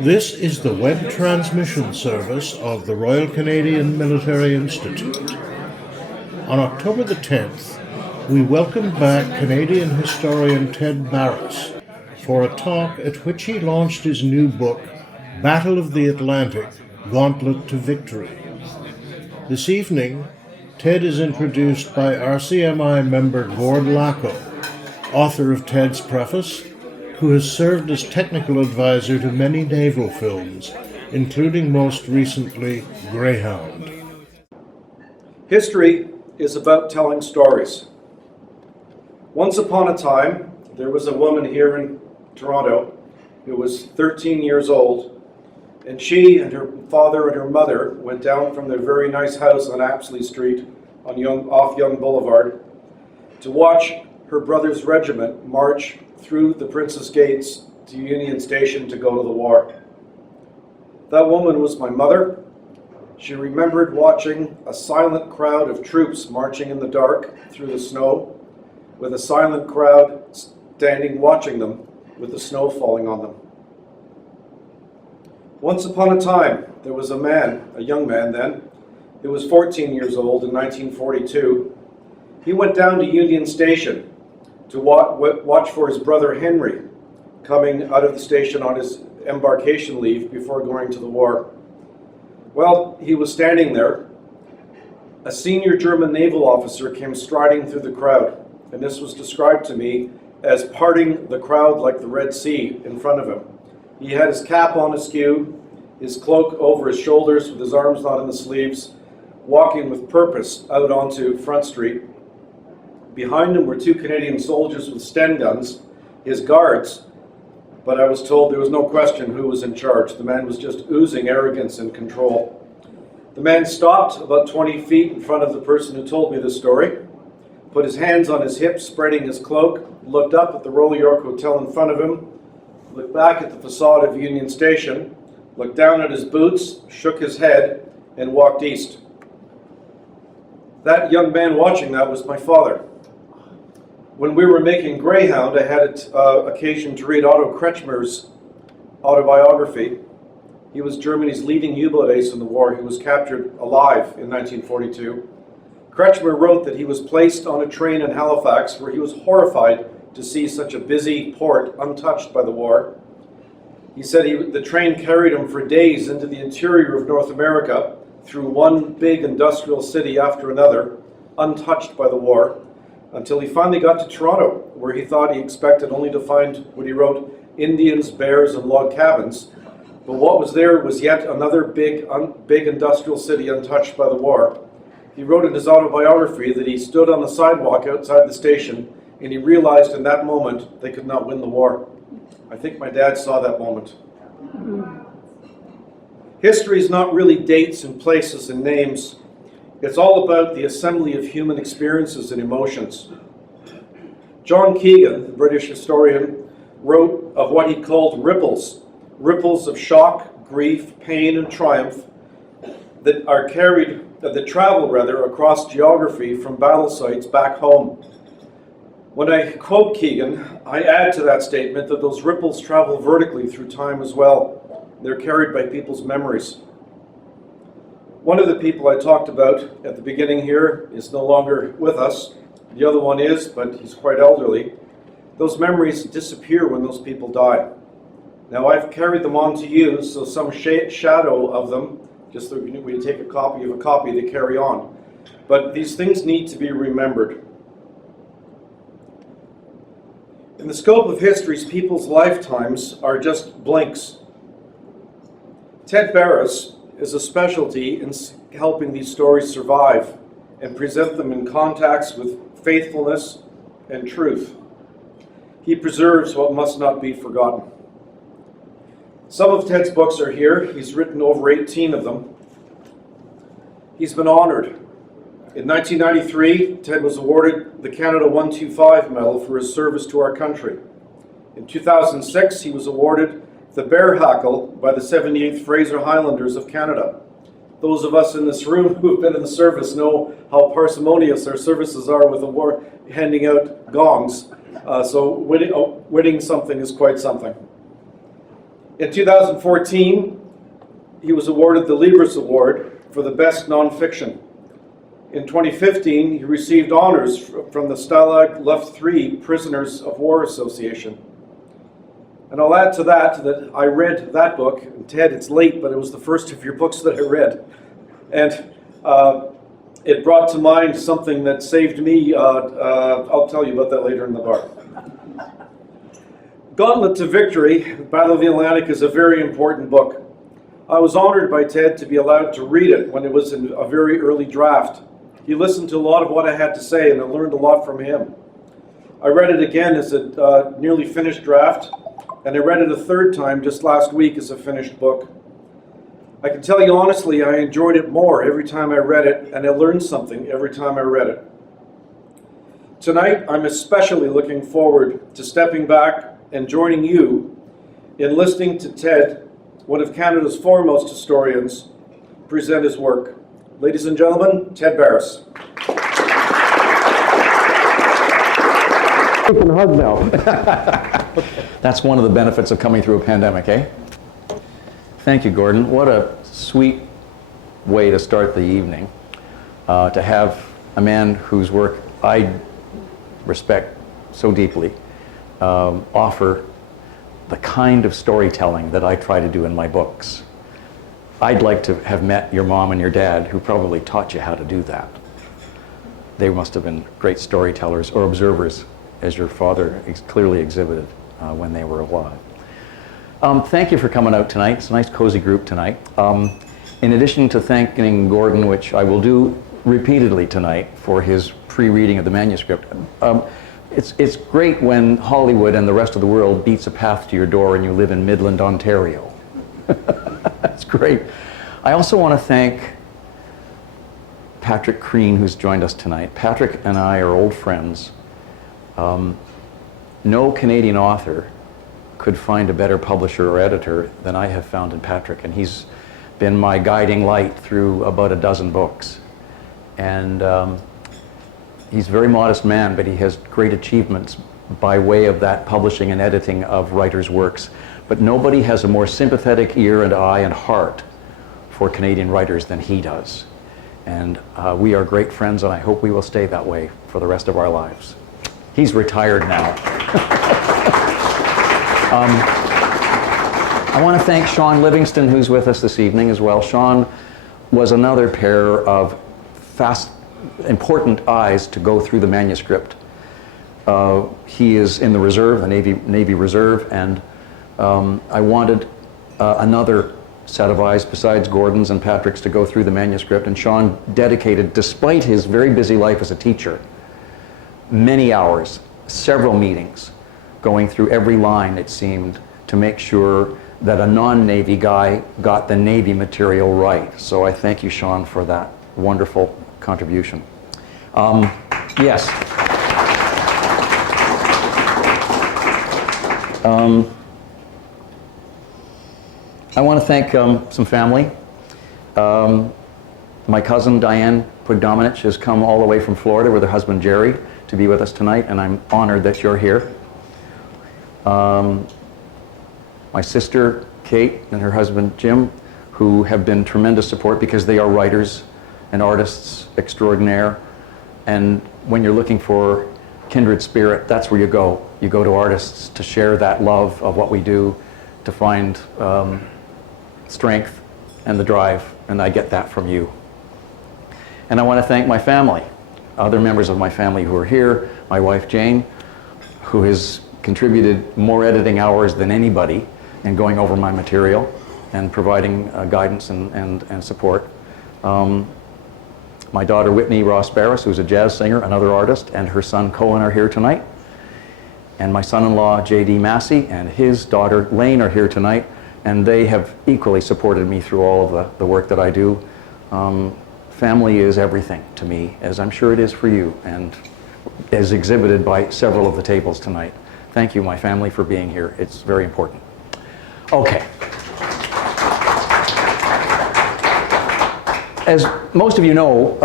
This is the web transmission service of the Royal Canadian Military Institute. On October the 10th, we welcomed back Canadian historian Ted Barris for a talk at which he launched his new book, Battle of the Atlantic, Gauntlet to Victory. This evening, Ted is introduced by RCMI member Gordon Laco, author of Ted's preface, who has served as technical advisor to many naval films, including most recently Greyhound. History is about telling stories. Once upon a time, there was a woman here in Toronto who was 13 years old, and she and her father and her mother went down from their very nice house on Apsley Street off Yonge Boulevard to watch her brother's regiment march through the Prince's Gates to Union Station to go to the war. That woman was my mother. She remembered watching a silent crowd of troops marching in the dark through the snow, with a silent crowd standing watching them with the snow falling on them. Once upon a time, there was a man, a young man then, who was 14 years old in 1942. He went down to Union Station to watch for his brother Henry coming out of the station on his embarkation leave before going to the war. Well, he was standing there. A senior German naval officer came striding through the crowd, and this was described to me as parting the crowd like the Red Sea in front of him. He had his cap on askew, his cloak over his shoulders with his arms not in the sleeves, walking with purpose out onto Front Street. Behind him were two Canadian soldiers with Sten guns, his guards, but I was told there was no question who was in charge. The man was just oozing arrogance and control. The man stopped about 20 feet in front of the person who told me this story, put his hands on his hips, spreading his cloak, looked up at the Royal York Hotel in front of him, looked back at the facade of Union Station, looked down at his boots, shook his head, and walked east. That young man watching that was my father. When we were making Greyhound, I had occasion to read Otto Kretschmer's autobiography. He was Germany's leading U-boat ace in the war. He was captured alive in 1942. Kretschmer wrote that he was placed on a train in Halifax where he was horrified to see such a busy port untouched by the war. He said the train carried him for days into the interior of North America through one big industrial city after another, untouched by the war, until he finally got to Toronto, where he thought he expected only to find, what he wrote, Indians, bears, and log cabins. But what was there was yet another big industrial city untouched by the war. He wrote in his autobiography that he stood on the sidewalk outside the station, and he realized in that moment they could not win the war. I think my dad saw that moment. History is not really dates and places and names. It's all about the assembly of human experiences and emotions. John Keegan, the British historian, wrote of what he called ripples of shock, grief, pain, and triumph that travel across geography from battle sites back home. When I quote Keegan, I add to that statement that those ripples travel vertically through time as well. They're carried by people's memories. One of the people I talked about at the beginning here is no longer with us. The other one is, but he's quite elderly. Those memories disappear when those people die. Now I've carried them on to you, so some shadow of them, just so we take a copy of a copy to carry on. But these things need to be remembered. In the scope of history, people's lifetimes are just blinks. Ted Barris is a specialty in helping these stories survive and present them in context with faithfulness and truth. He preserves what must not be forgotten. Some of Ted's books are here. He's written over 18 of them. He's been honored. In 1993, Ted was awarded the Canada 125 Medal for his service to our country. In 2006, he was awarded the Bear Hackle by the 78th Fraser Highlanders of Canada. Those of us in this room who have been in the service know how parsimonious our services are with handing out gongs. So winning something is quite something. In 2014, he was awarded the Libris Award for the Best Nonfiction. In 2015, he received honors from the Stalag Luft III Prisoners of War Association. And I'll add to that I read that book. And Ted, it's late, but it was the first of your books that I read. And it brought to mind something that saved me. I'll tell you about that later in the bar. Gauntlet to Victory, Battle of the Atlantic, is a very important book. I was honored by Ted to be allowed to read it when it was in a very early draft. He listened to a lot of what I had to say, and I learned a lot from him. I read it again as a nearly finished draft, and I read it a third time just last week as a finished book. I can tell you honestly, I enjoyed it more every time I read it, and I learned something every time I read it. Tonight, I'm especially looking forward to stepping back and joining you in listening to Ted, one of Canada's foremost historians, present his work. Ladies and gentlemen, Ted Barris. You can hug now. That's one of the benefits of coming through a pandemic, eh? Thank you, Gordon. What a sweet way to start the evening, to have a man whose work I respect so deeply offer the kind of storytelling that I try to do in my books. I'd like to have met your mom and your dad, who probably taught you how to do that. They must have been great storytellers or observers, as your father clearly exhibited when they were alive. Thank you for coming out tonight. It's a nice cozy group tonight. In addition to thanking Gordon, which I will do repeatedly tonight for his pre-reading of the manuscript, it's great when Hollywood and the rest of the world beats a path to your door and you live in Midland, Ontario. That's great. I also want to thank Patrick Crean, who's joined us tonight. Patrick and I are old friends. No Canadian author could find a better publisher or editor than I have found in Patrick, and he's been my guiding light through about a dozen books. And he's a very modest man, but he has great achievements by way of that publishing and editing of writers' works. But nobody has a more sympathetic ear and eye and heart for Canadian writers than he does. And we are great friends, and I hope we will stay that way for the rest of our lives. He's retired now. I want to thank Sean Livingston, who's with us this evening as well. Sean was another pair of important eyes to go through the manuscript. He is in the reserve, the Navy Reserve, and I wanted another set of eyes besides Gordon's and Patrick's to go through the manuscript, and Sean dedicated, despite his very busy life as a teacher, many hours, several meetings, going through every line, it seemed, to make sure that a non-Navy guy got the Navy material right. So I thank you, Sean, for that wonderful contribution. Yes. I want to thank some family. My cousin Diane Pugdominich has come all the way from Florida with her husband Jerry to be with us tonight, and I'm honored that you're here. My sister Kate and her husband Jim, who have been tremendous support because they are writers and artists extraordinaire. And when you're looking for kindred spirit, that's where you go. You go to artists to share that love of what we do, to find strength and the drive, and I get that from you. And I want to thank my family, other members of my family who are here, my wife Jane, who has contributed more editing hours than anybody in going over my material and providing guidance and support. My daughter Whitney Ross Barris, who's a jazz singer, another artist, and her son Cohen are here tonight. And my son-in-law J.D. Massey and his daughter Lane are here tonight, and they have equally supported me through all of the work that I do. Family is everything to me, as I'm sure it is for you, and as exhibited by several of the tables tonight. Thank you, my family, for being here. It's very important. Okay. As most of you know,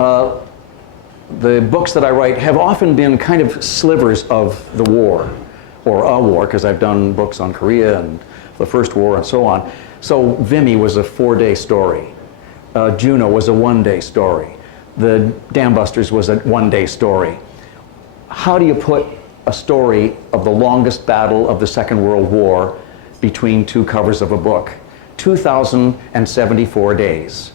the books that I write have often been kind of slivers of the war. or a war, because I've done books on Korea and the First War and so on. So Vimy was a 4-day story. Juno was a 1-day story. The Dam Busters was a 1-day story. How do you put a story of the longest battle of the Second World War between two covers of a book? 2,074 days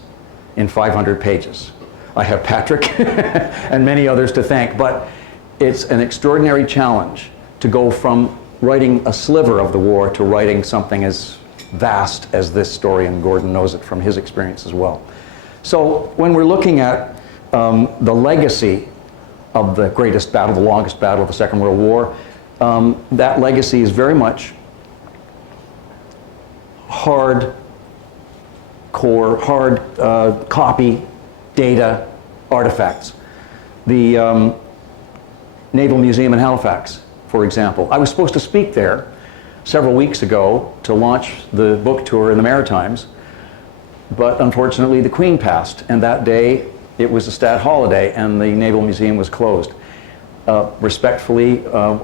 in 500 pages. I have Patrick and many others to thank, but it's an extraordinary challenge to go from writing a sliver of the war to writing something as vast as this story, and Gordon knows it from his experience as well. So when we're looking at the legacy of the greatest battle, the longest battle of the Second World War, that legacy is very much hard copy data artifacts. The Naval Museum in Halifax, for example. I was supposed to speak there several weeks ago to launch the book tour in the Maritimes, but unfortunately the Queen passed, and that day it was a stat holiday and the Naval Museum was closed. Respectfully,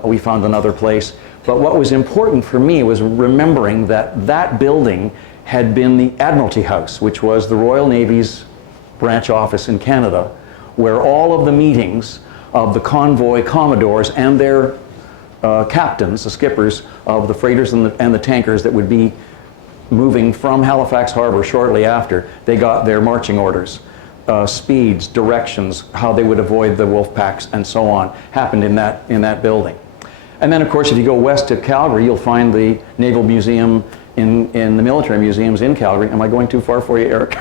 we found another place. But what was important for me was remembering that that building had been the Admiralty House, which was the Royal Navy's branch office in Canada, where all of the meetings of the convoy commodores and their captains, the skippers of the freighters and the tankers that would be moving from Halifax Harbor shortly after, they got their marching orders. Speeds, directions, how they would avoid the wolf packs, and so on, happened in that building. And then, of course, if you go west to Calgary, you'll find the Naval Museum in the military museums in Calgary. Am I going too far for you, Eric?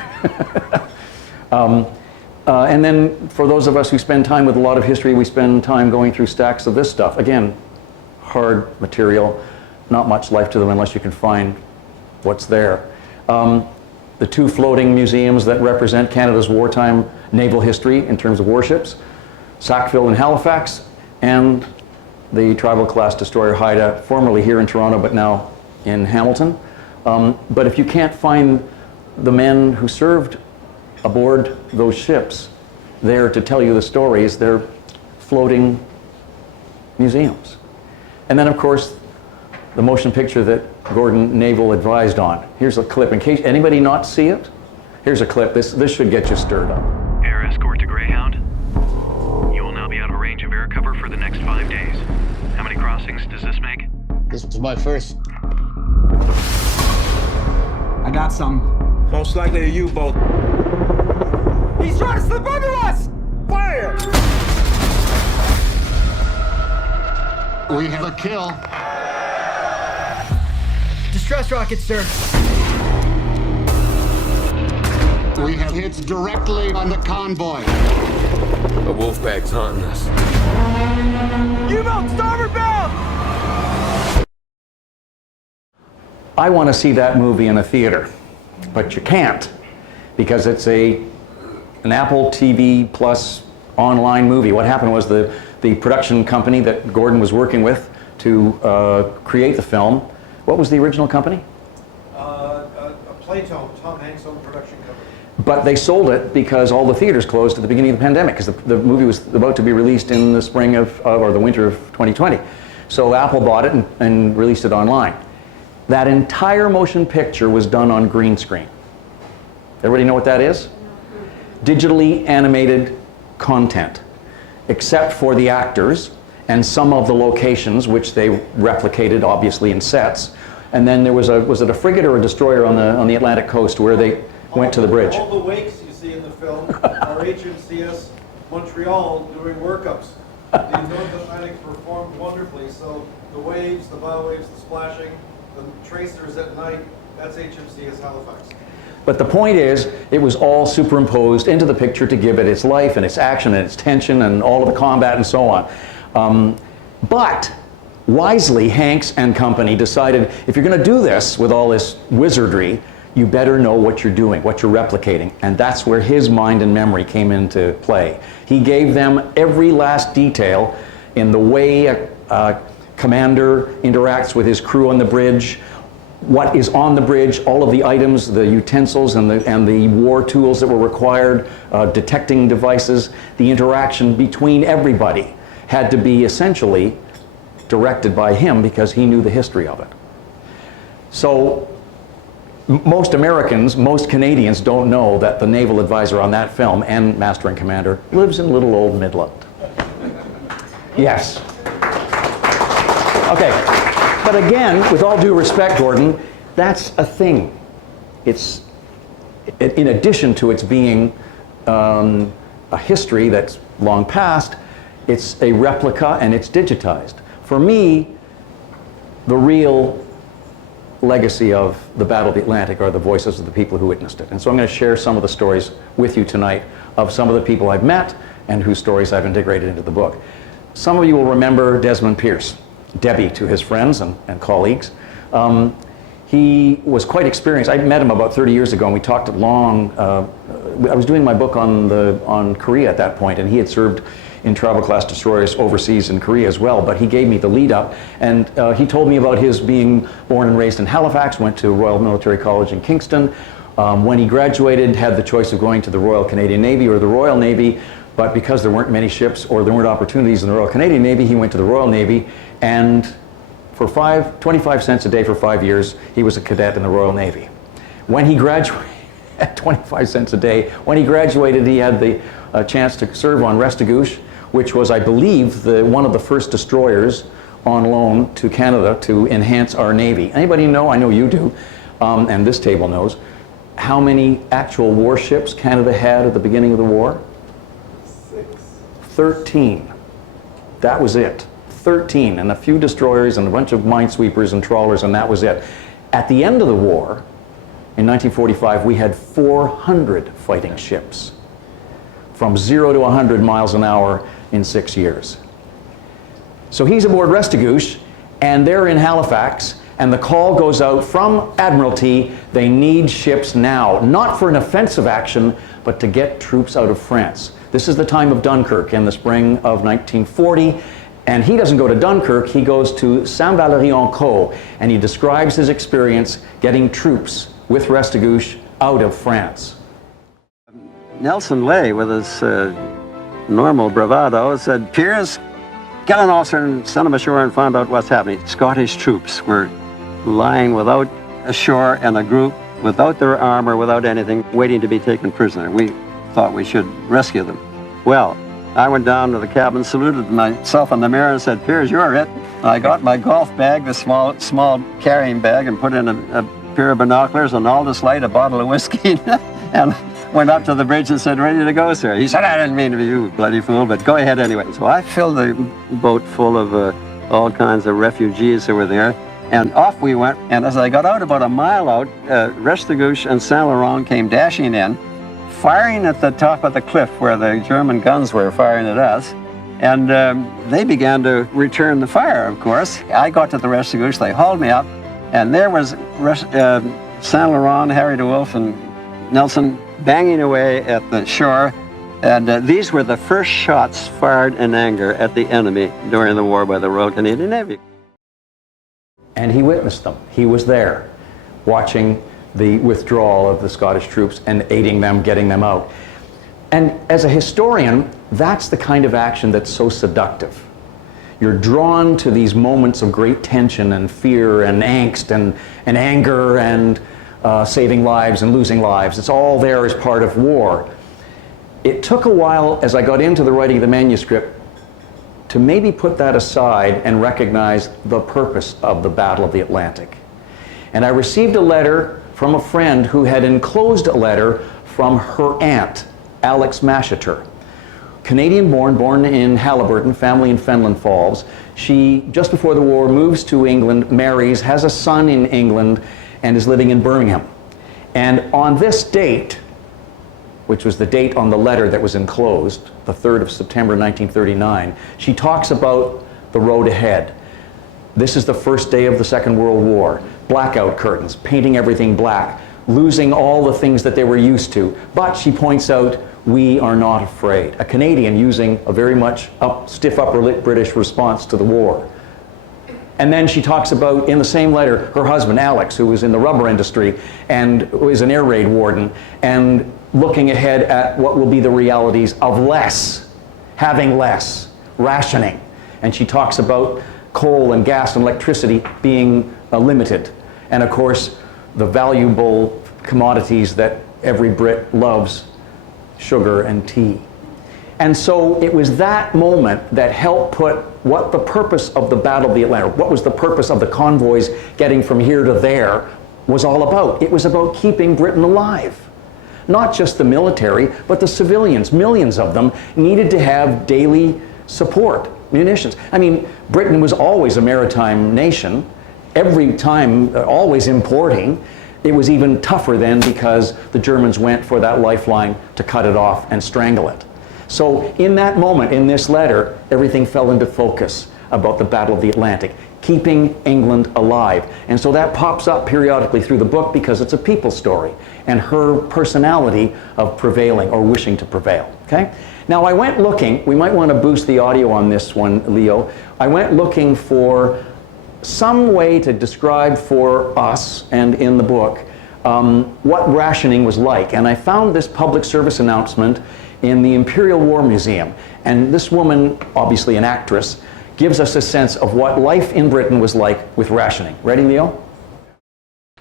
And then, for those of us who spend time with a lot of history, we spend time going through stacks of this stuff. Again, hard material, not much life to them unless you can find what's there. The two floating museums that represent Canada's wartime naval history in terms of warships, Sackville in Halifax, and the Tribal Class Destroyer Haida, formerly here in Toronto, but now in Hamilton. But if you can't find the men who served aboard those ships there to tell you the stories, they're floating museums. And then, of course, the motion picture that Gordon Naval advised on. Here's a clip, in case anybody not see it. Here's a clip. This should get you stirred up. Air escort to Greyhound. You will now be out of range of air cover for the next 5 days. How many crossings does this make? This is my first. I got some. Most likely a U-boat. He's trying to slip under us! Fire! We have a kill. Distress rockets, sir. We have hits directly on the convoy. A wolf bag's haunting us. U-boat, starboard bound! I want to see that movie in a theater, but you can't, because it's an Apple TV Plus online movie. What happened was the production company that Gordon was working with to create the film, what was the original company? Playtone, Tom Hanks owned production company. But they sold it because all the theaters closed at the beginning of the pandemic, because the movie was about to be released in the spring or the winter of 2020. So Apple bought it and released it online. That entire motion picture was done on green screen. Everybody know what that is? Digitally animated content, except for the actors and some of the locations, which they replicated obviously in sets. And then there was it a frigate or a destroyer on the Atlantic coast where they went to the bridge? All the wakes you see in the film are HMCS Montreal doing workups. The North Atlantic performed wonderfully, so the waves, the bow waves, the splashing, the tracers at night, that's HMCS Halifax. But the point is, it was all superimposed into the picture to give it its life and its action and its tension and all of the combat and so on. But wisely, Hanks and company decided, if you're going to do this with all this wizardry, you better know what you're doing, what you're replicating. And that's where his mind and memory came into play. He gave them every last detail in the way a commander interacts with his crew on the bridge, what is on the bridge, all of the items, the utensils and the war tools that were required, detecting devices, the interaction between everybody had to be essentially directed by him because he knew the history of it. So most Americans, most Canadians don't know that the naval advisor on that film and master and commander lives in little old Midland. Yes. Okay. But again, with all due respect, Gordon, that's a thing. It's, in addition to its being a history that's long past, it's a replica and it's digitized. For me, the real legacy of the Battle of the Atlantic are the voices of the people who witnessed it. And so I'm going to share some of the stories with you tonight of some of the people I've met and whose stories I've integrated into the book. Some of you will remember Desmond Pierce, Debbie to his friends and colleagues. He was quite experienced. I met him about 30 years ago and we talked long. I was doing my book on Korea at that point, and he had served in travel class destroyers overseas in Korea as well, but he gave me the lead up, and he told me about his being born and raised in Halifax, went to Royal Military College in Kingston. When he graduated, had the choice of going to the Royal Canadian Navy or the Royal Navy, but because there weren't many ships or there weren't opportunities in the Royal Canadian Navy, he went to the Royal Navy, and for 25 cents a day for 5 years, he was a cadet in the Royal Navy. When he graduated, at 25 cents a day, when he graduated, he had the chance to serve on Restigouche, which was, I believe, one of the first destroyers on loan to Canada to enhance our Navy. Anybody know, I know you do, and this table knows, how many actual warships Canada had at the beginning of the war? 13. That was it. 13, and a few destroyers and a bunch of minesweepers and trawlers, and that was it. At the end of the war, in 1945, we had 400 fighting ships, from 0 to 100 miles an hour in 6 years. So he's aboard Restigouche, and they're in Halifax, and the call goes out from Admiralty, they need ships now, not for an offensive action, but to get troops out of France. This is the time of Dunkirk in the spring of 1940, and he doesn't go to Dunkirk, he goes to Saint-Valery-en-Caux, and he describes his experience getting troops with Restigouche out of France. Nelson Lay, with his normal bravado, said, "Piers, get an officer and send him ashore and find out what's happening." Scottish troops were lying without a shore in a group, without their armor, without anything, waiting to be taken prisoner. We thought we should rescue them. Well, I went down to the cabin, saluted myself in the mirror and said, "Piers, you're it." I got my golf bag, the small carrying bag, and put in a pair of binoculars, an Aldous Light, a bottle of whiskey, and went up to the bridge and said, "Ready to go, sir." He said, "I didn't mean to be you, bloody fool, but go ahead anyway." So I filled the boat full of all kinds of refugees who were there, and off we went. And as I got out about a mile out, Restigouche and Saint Laurent came dashing in, firing at the top of the cliff where the German guns were firing at us. And they began to return the fire, of course. I got to the Restigouche, they hauled me up, and there was Saint Laurent, Harry DeWolf, and Nelson banging away at the shore. And these were the first shots fired in anger at the enemy during the war by the Royal Canadian Navy. And he witnessed them. He was there, watching the withdrawal of the Scottish troops and aiding them, getting them out. And as a historian, that's the kind of action that's so seductive. You're drawn to these moments of great tension and fear and angst and anger and saving lives and losing lives. It's all there as part of war. It took a while, as I got into the writing of the manuscript, to maybe put that aside and recognize the purpose of the Battle of the Atlantic. And I received a letter from a friend who had enclosed a letter from her aunt, Alex Masheter. Canadian-born, born in Haliburton, family in Fenland Falls. She, just before the war, moves to England, marries, has a son in England, and is living in Birmingham. And on this date, which was the date on the letter that was enclosed, the 3rd of September 1939, she talks about the road ahead. This is the first day of the Second World War. Blackout curtains, painting everything black, losing all the things that they were used to. But she points out, we are not afraid. A Canadian using a very much stiff upper lip British response to the war. And then she talks about, in the same letter, her husband, Alex, who was in the rubber industry and was an air raid warden, and looking ahead at what will be the realities of less, having less, rationing. And she talks about coal and gas and electricity being limited. And of course, the valuable commodities that every Brit loves, sugar and tea. And so it was that moment that helped put what the purpose of the Battle of the Atlantic, what was the purpose of the convoys getting from here to there was all about. It was about keeping Britain alive. Not just the military, but the civilians, millions of them, needed to have daily support, munitions. I mean, Britain was always a maritime nation, every time always importing. It was even tougher then because the Germans went for that lifeline to cut it off and strangle it. So in that moment, in this letter, everything fell into focus about the Battle of the Atlantic, keeping England alive. And so that pops up periodically through the book because it's a people story and her personality of prevailing or wishing to prevail, okay? Now I went looking, we might want to boost the audio on this one, Leo. I went looking for some way to describe for us and in the book what rationing was like. And I found this public service announcement in the Imperial War Museum. And this woman, obviously an actress, gives us a sense of what life in Britain was like with rationing. Ready, Leo?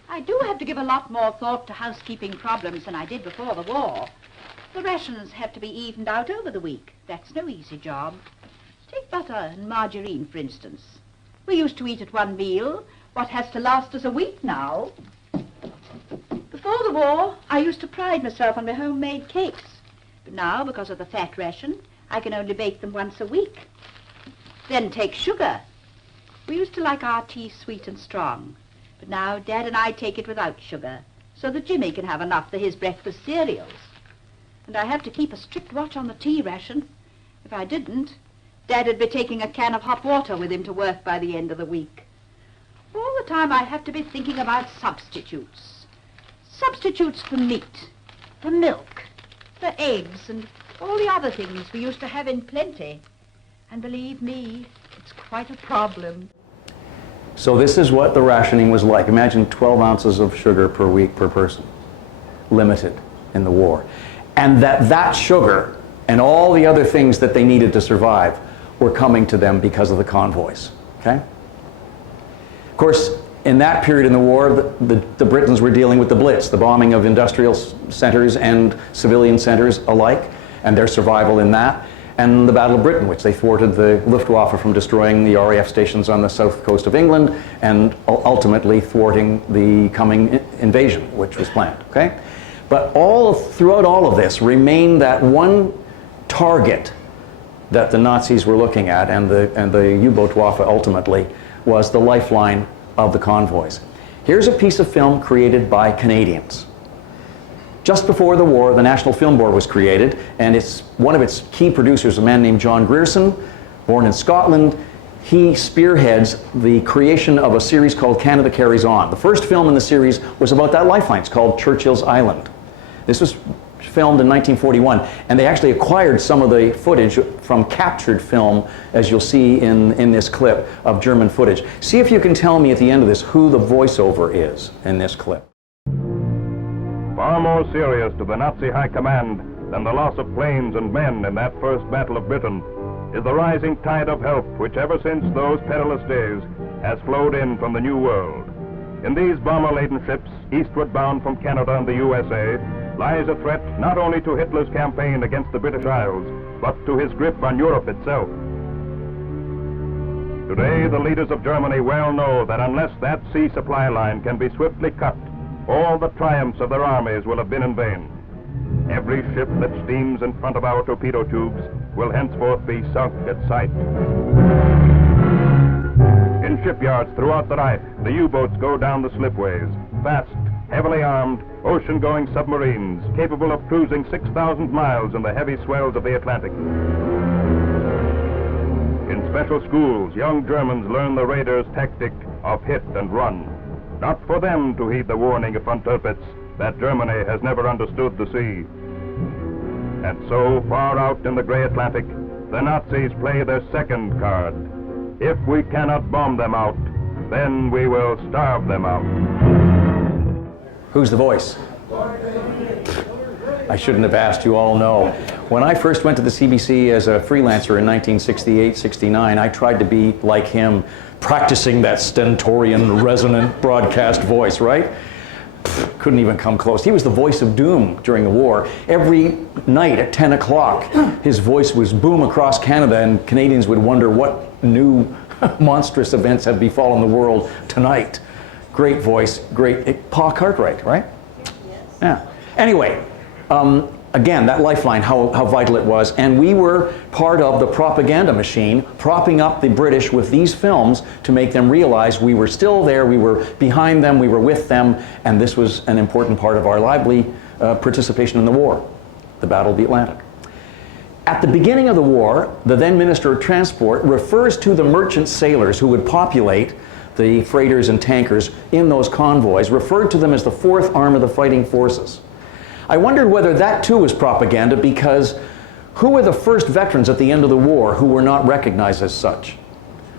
I do have to give a lot more thought to housekeeping problems than I did before the war. The rations have to be evened out over the week. That's no easy job. Take butter and margarine, for instance. We used to eat at one meal what has to last us a week now. Before the war, I used to pride myself on my homemade cakes. But now, because of the fat ration, I can only bake them once a week. Then take sugar. We used to like our tea sweet and strong. But now Dad and I take it without sugar, so that Jimmy can have enough for his breakfast cereals. And I have to keep a strict watch on the tea ration. If I didn't, Dad'd be taking a can of hot water with him to work by the end of the week. All the time I have to be thinking about substitutes. Substitutes for meat, for milk, for eggs, and all the other things we used to have in plenty. And believe me, it's quite a problem. So this is what the rationing was like. Imagine 12 ounces of sugar per week per person, limited in the war. And that sugar and all the other things that they needed to survive were coming to them because of the convoys, okay? Of course, in that period in the war, the Britons were dealing with the Blitz, the bombing of industrial centers and civilian centers alike, and their survival in that, and the Battle of Britain, which they thwarted the Luftwaffe from destroying the RAF stations on the south coast of England, and ultimately thwarting the coming invasion, which was planned, okay? But throughout all of this remained that one target that the Nazis were looking at, and the U-Boot-Waffe ultimately, was the lifeline of the convoys. Here's a piece of film created by Canadians. Just before the war, the National Film Board was created, and one of its key producers, a man named John Grierson, born in Scotland. He spearheads the creation of a series called Canada Carries On. The first film in the series was about that lifeline. It's called Churchill's Island. This was filmed in 1941, and they actually acquired some of the footage from captured film, as you'll see in this clip of German footage. See if you can tell me at the end of this who the voiceover is in this clip. Far more serious to the Nazi high command than the loss of planes and men in that first Battle of Britain is the rising tide of help which ever since those perilous days has flowed in from the New World. In these bomber-laden ships, eastward bound from Canada and the USA, lies a threat not only to Hitler's campaign against the British Isles, but to his grip on Europe itself. Today, the leaders of Germany well know that unless that sea supply line can be swiftly cut, all the triumphs of their armies will have been in vain. Every ship that steams in front of our torpedo tubes will henceforth be sunk at sight. In shipyards throughout the Reich, the U-boats go down the slipways, fast, heavily armed, ocean-going submarines capable of cruising 6,000 miles in the heavy swells of the Atlantic. In special schools, young Germans learn the raider's tactic of hit and run. Not for them to heed the warning of von Tirpitz that Germany has never understood the sea. And so, far out in the gray Atlantic, the Nazis play their second card. If we cannot bomb them out, then we will starve them out. Who's the voice? I shouldn't have asked, you all know. When I first went to the CBC as a freelancer in 1968-69, I tried to be like him, practicing that stentorian, resonant broadcast voice, right? Couldn't even come close. He was the voice of doom during the war. Every night at 10 o'clock, his voice was boom across Canada, and Canadians would wonder what new monstrous events had befallen the world tonight. Great voice, great. Paul Cartwright, right? Yes. Yeah. Anyway, again, that lifeline, how vital it was. And we were part of the propaganda machine, propping up the British with these films to make them realize we were still there, we were behind them, we were with them, and this was an important part of our lively participation in the war, the Battle of the Atlantic. At the beginning of the war, the then Minister of Transport refers to the merchant sailors who would populate the freighters and tankers in those convoys, referred to them as the fourth arm of the fighting forces. I wondered whether that too was propaganda, because who were the first veterans at the end of the war who were not recognized as such?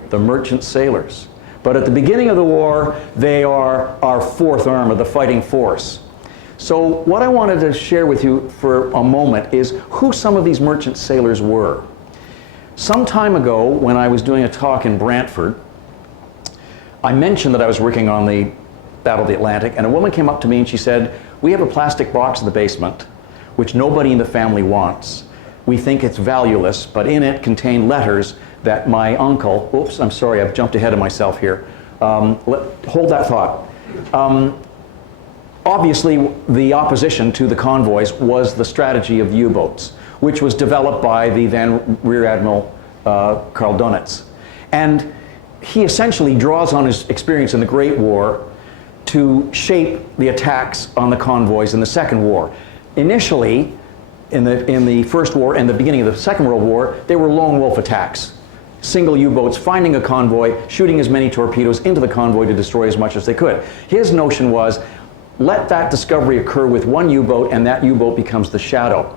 The merchant sailors. But at the beginning of the war, they are our fourth arm of the fighting force. So what I wanted to share with you for a moment is who some of these merchant sailors were. Some time ago, when I was doing a talk in Brantford, I mentioned that I was working on the Battle of the Atlantic, and a woman came up to me and she said, "We have a plastic box in the basement, which nobody in the family wants. We think it's valueless, but in it contain letters that my uncle," oops, I'm sorry, I've jumped ahead of myself here. Hold that thought. Obviously, the opposition to the convoys was the strategy of the U-boats, which was developed by the then Rear Admiral Karl Donitz. And he essentially draws on his experience in the Great War to shape the attacks on the convoys in the Second War. Initially, in the First War and the beginning of the Second World War, they were lone wolf attacks. Single U-boats finding a convoy, shooting as many torpedoes into the convoy to destroy as much as they could. His notion was, let that discovery occur with one U-boat, and that U-boat becomes the shadow.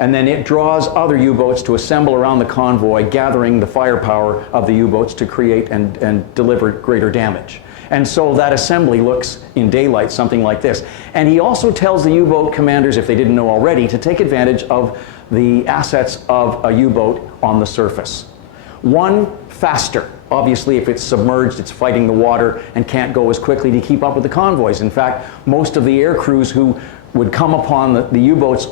And then it draws other U-boats to assemble around the convoy, gathering the firepower of the U-boats to create and deliver greater damage. And so that assembly looks in daylight something like this. And he also tells the U-boat commanders, if they didn't know already, to take advantage of the assets of a U-boat on the surface. One, faster. Obviously, if it's submerged, it's fighting the water and can't go as quickly to keep up with the convoys. In fact, most of the air crews who would come upon the U-boats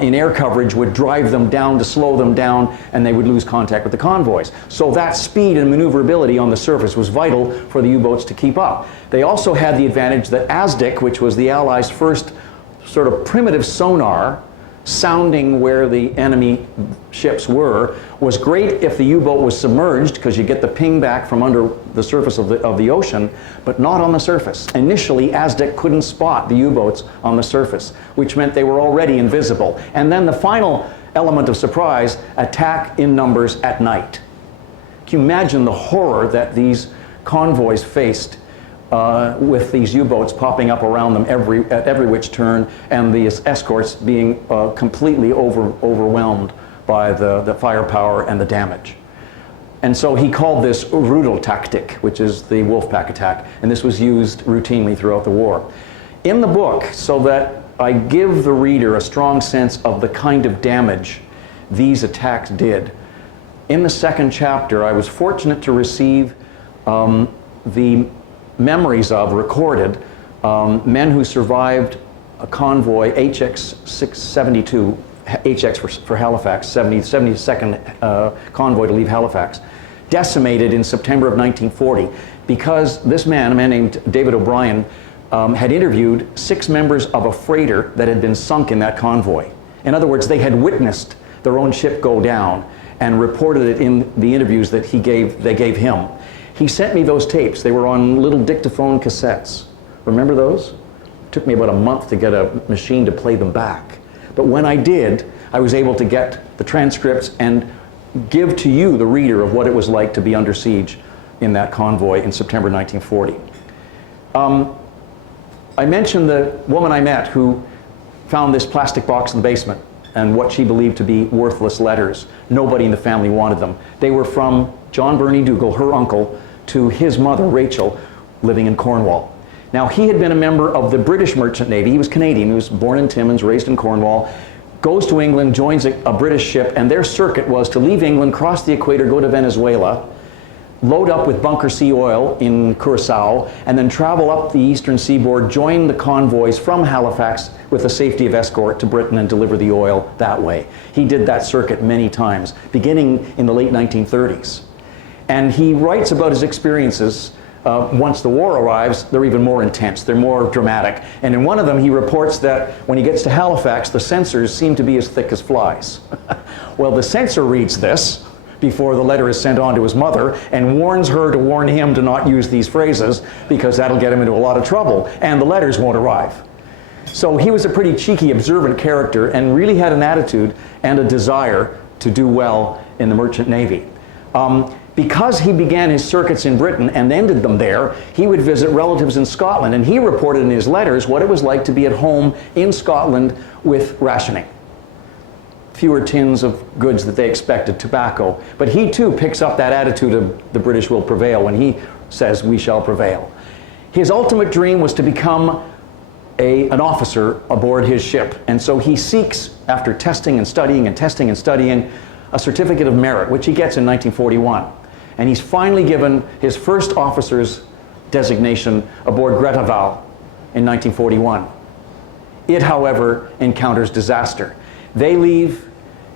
in air coverage would drive them down to slow them down, and they would lose contact with the convoys. So that speed and maneuverability on the surface was vital for the U-boats to keep up. They also had the advantage that ASDIC, which was the Allies' first sort of primitive sonar, sounding where the enemy ships were, was great if the U-boat was submerged, because you get the ping back from under the surface of the ocean, but not on the surface. Initially, ASDIC couldn't spot the U-boats on the surface, which meant they were already invisible. And then the final element of surprise, attack in numbers at night. Can you imagine the horror that these convoys faced with these U-boats popping up around them at every which turn, and the escorts being completely overwhelmed by the firepower and the damage. And so he called this Rudeltaktik, which is the Wolfpack attack, and this was used routinely throughout the war. In the book, so that I give the reader a strong sense of the kind of damage these attacks did, in the second chapter, I was fortunate to receive the memories of, recorded, men who survived a convoy, HX 672, HX for Halifax, 72nd convoy to leave Halifax, decimated in September of 1940, because this man, a man named David O'Brien, had interviewed 6 members of a freighter that had been sunk in that convoy. In other words, they had witnessed their own ship go down and reported it in the interviews that they gave him. He sent me those tapes. They were on little dictaphone cassettes. Remember those? It took me about a month to get a machine to play them back. But when I did, I was able to get the transcripts and give to you, the reader, of what it was like to be under siege in that convoy in September 1940. I mentioned the woman I met who found this plastic box in the basement and what she believed to be worthless letters. Nobody in the family wanted them. They were from John Burney Dougal, her uncle, to his mother, Rachel, living in Cornwall. Now, he had been a member of the British Merchant Navy. He was Canadian. He was born in Timmins, raised in Cornwall. goes to England, joins a British ship, and their circuit was to leave England, cross the equator, go to Venezuela, load up with bunker sea oil in Curacao, and then travel up the eastern seaboard, join the convoys from Halifax with the safety of escort to Britain and deliver the oil that way. He did that circuit many times, beginning in the late 1930s. And he writes about his experiences. Once the war arrives, they're even more intense, they're more dramatic. And in one of them, he reports that when he gets to Halifax, the censors seem to be as thick as flies. Well, the censor reads this before the letter is sent on to his mother and warns her to warn him to not use these phrases because that'll get him into a lot of trouble and the letters won't arrive. So he was a pretty cheeky, observant character and really had an attitude and a desire to do well in the Merchant Navy. Because he began his circuits in Britain and ended them there, he would visit relatives in Scotland, and he reported in his letters what it was like to be at home in Scotland with rationing. Fewer tins of goods that they expected, tobacco. But he too picks up that attitude of the British will prevail when he says we shall prevail. His ultimate dream was to become an officer aboard his ship, and so he seeks, after testing and studying and testing and studying, a certificate of merit, which he gets in 1941. And he's finally given his first officer's designation aboard Greyhound in 1941. It, however, encounters disaster. They leave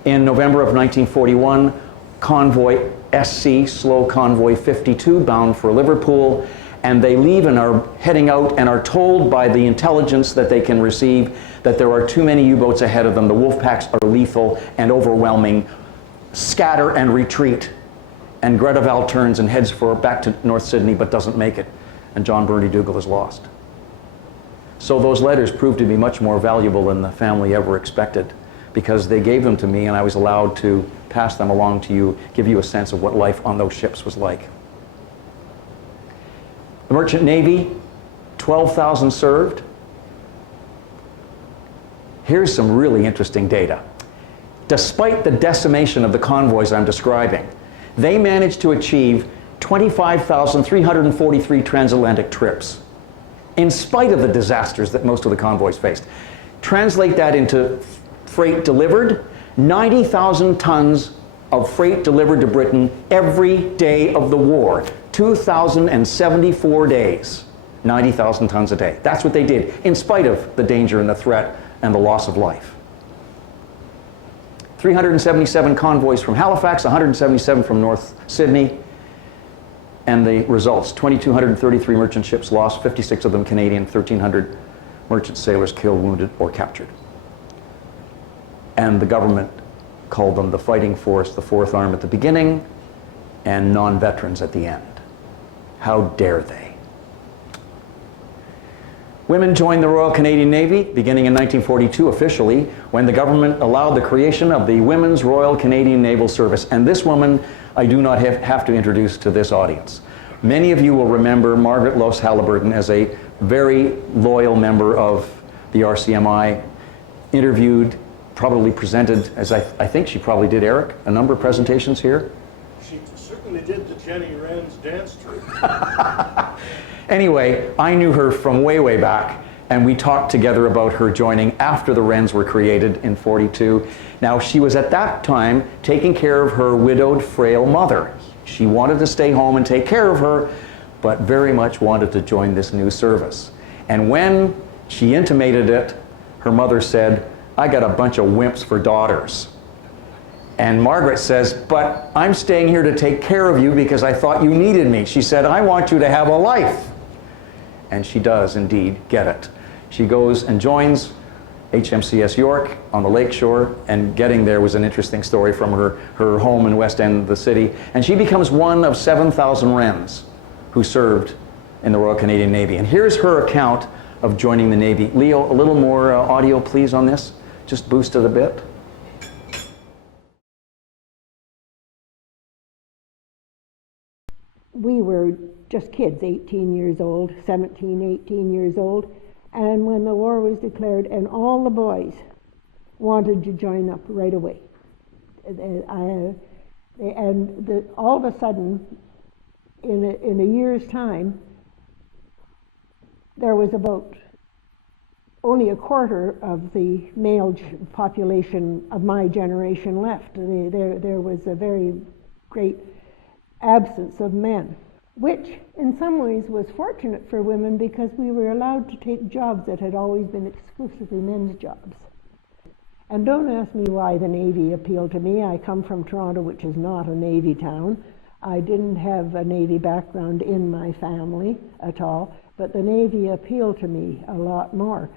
in November of 1941, convoy SC, slow convoy 52, bound for Liverpool, and they leave and are heading out and are told by the intelligence that they can receive that there are too many U-boats ahead of them. The wolf packs are lethal and overwhelming. Scatter and retreat. And Greyhound turns and heads back to North Sydney but doesn't make it. And John Burney Dougal is lost. So those letters proved to be much more valuable than the family ever expected, because they gave them to me and I was allowed to pass them along to you, give you a sense of what life on those ships was like. The Merchant Navy, 12,000 served. Here's some really interesting data. Despite the decimation of the convoys I'm describing, they managed to achieve 25,343 transatlantic trips, in spite of the disasters that most of the convoys faced. Translate that into freight delivered, 90,000 tons of freight delivered to Britain every day of the war, 2,074 days, 90,000 tons a day. That's what they did, in spite of the danger and the threat and the loss of life. 377 convoys from Halifax, 177 from North Sydney, and the results, 2,233 merchant ships lost, 56 of them Canadian, 1,300 merchant sailors killed, wounded, or captured. And the government called them the fighting force, the fourth arm at the beginning, and non-veterans at the end. How dare they? Women joined the Royal Canadian Navy beginning in 1942 officially, when the government allowed the creation of the Women's Royal Canadian Naval Service. And this woman I do not have to introduce to this audience. Many of you will remember Margaret Lose Halliburton as a very loyal member of the RCMI, interviewed, probably presented, as I think she probably did, Eric, a number of presentations here. She certainly did the Jenny Wren's dance troupe. Anyway, I knew her from way, way back, and we talked together about her joining after the Wrens were created in '42. Now, she was at that time taking care of her widowed, frail mother. She wanted to stay home and take care of her, but very much wanted to join this new service. And when she intimated it, her mother said, "I got a bunch of wimps for daughters." And Margaret says, "But I'm staying here to take care of you because I thought you needed me." She said, "I want you to have a life." And she does indeed get it. She goes and joins HMCS York on the lakeshore, and getting there was an interesting story from her home in West End of the city. And she becomes one of 7,000 Wrens who served in the Royal Canadian Navy. And here's her account of joining the Navy. Leo, a little more audio, please, on this. Just boost it a bit. We were just kids, 18 years old, 17, 18 years old. And when the war was declared, and all the boys wanted to join up right away. All of a sudden, in a year's time, there was about only a quarter of the male population of my generation left. There was a very great absence of men, which in some ways was fortunate for women because we were allowed to take jobs that had always been exclusively men's jobs. And don't ask me why the Navy appealed to me. I come from Toronto, which is not a Navy town. I didn't have a Navy background in my family at all, but the Navy appealed to me a lot more.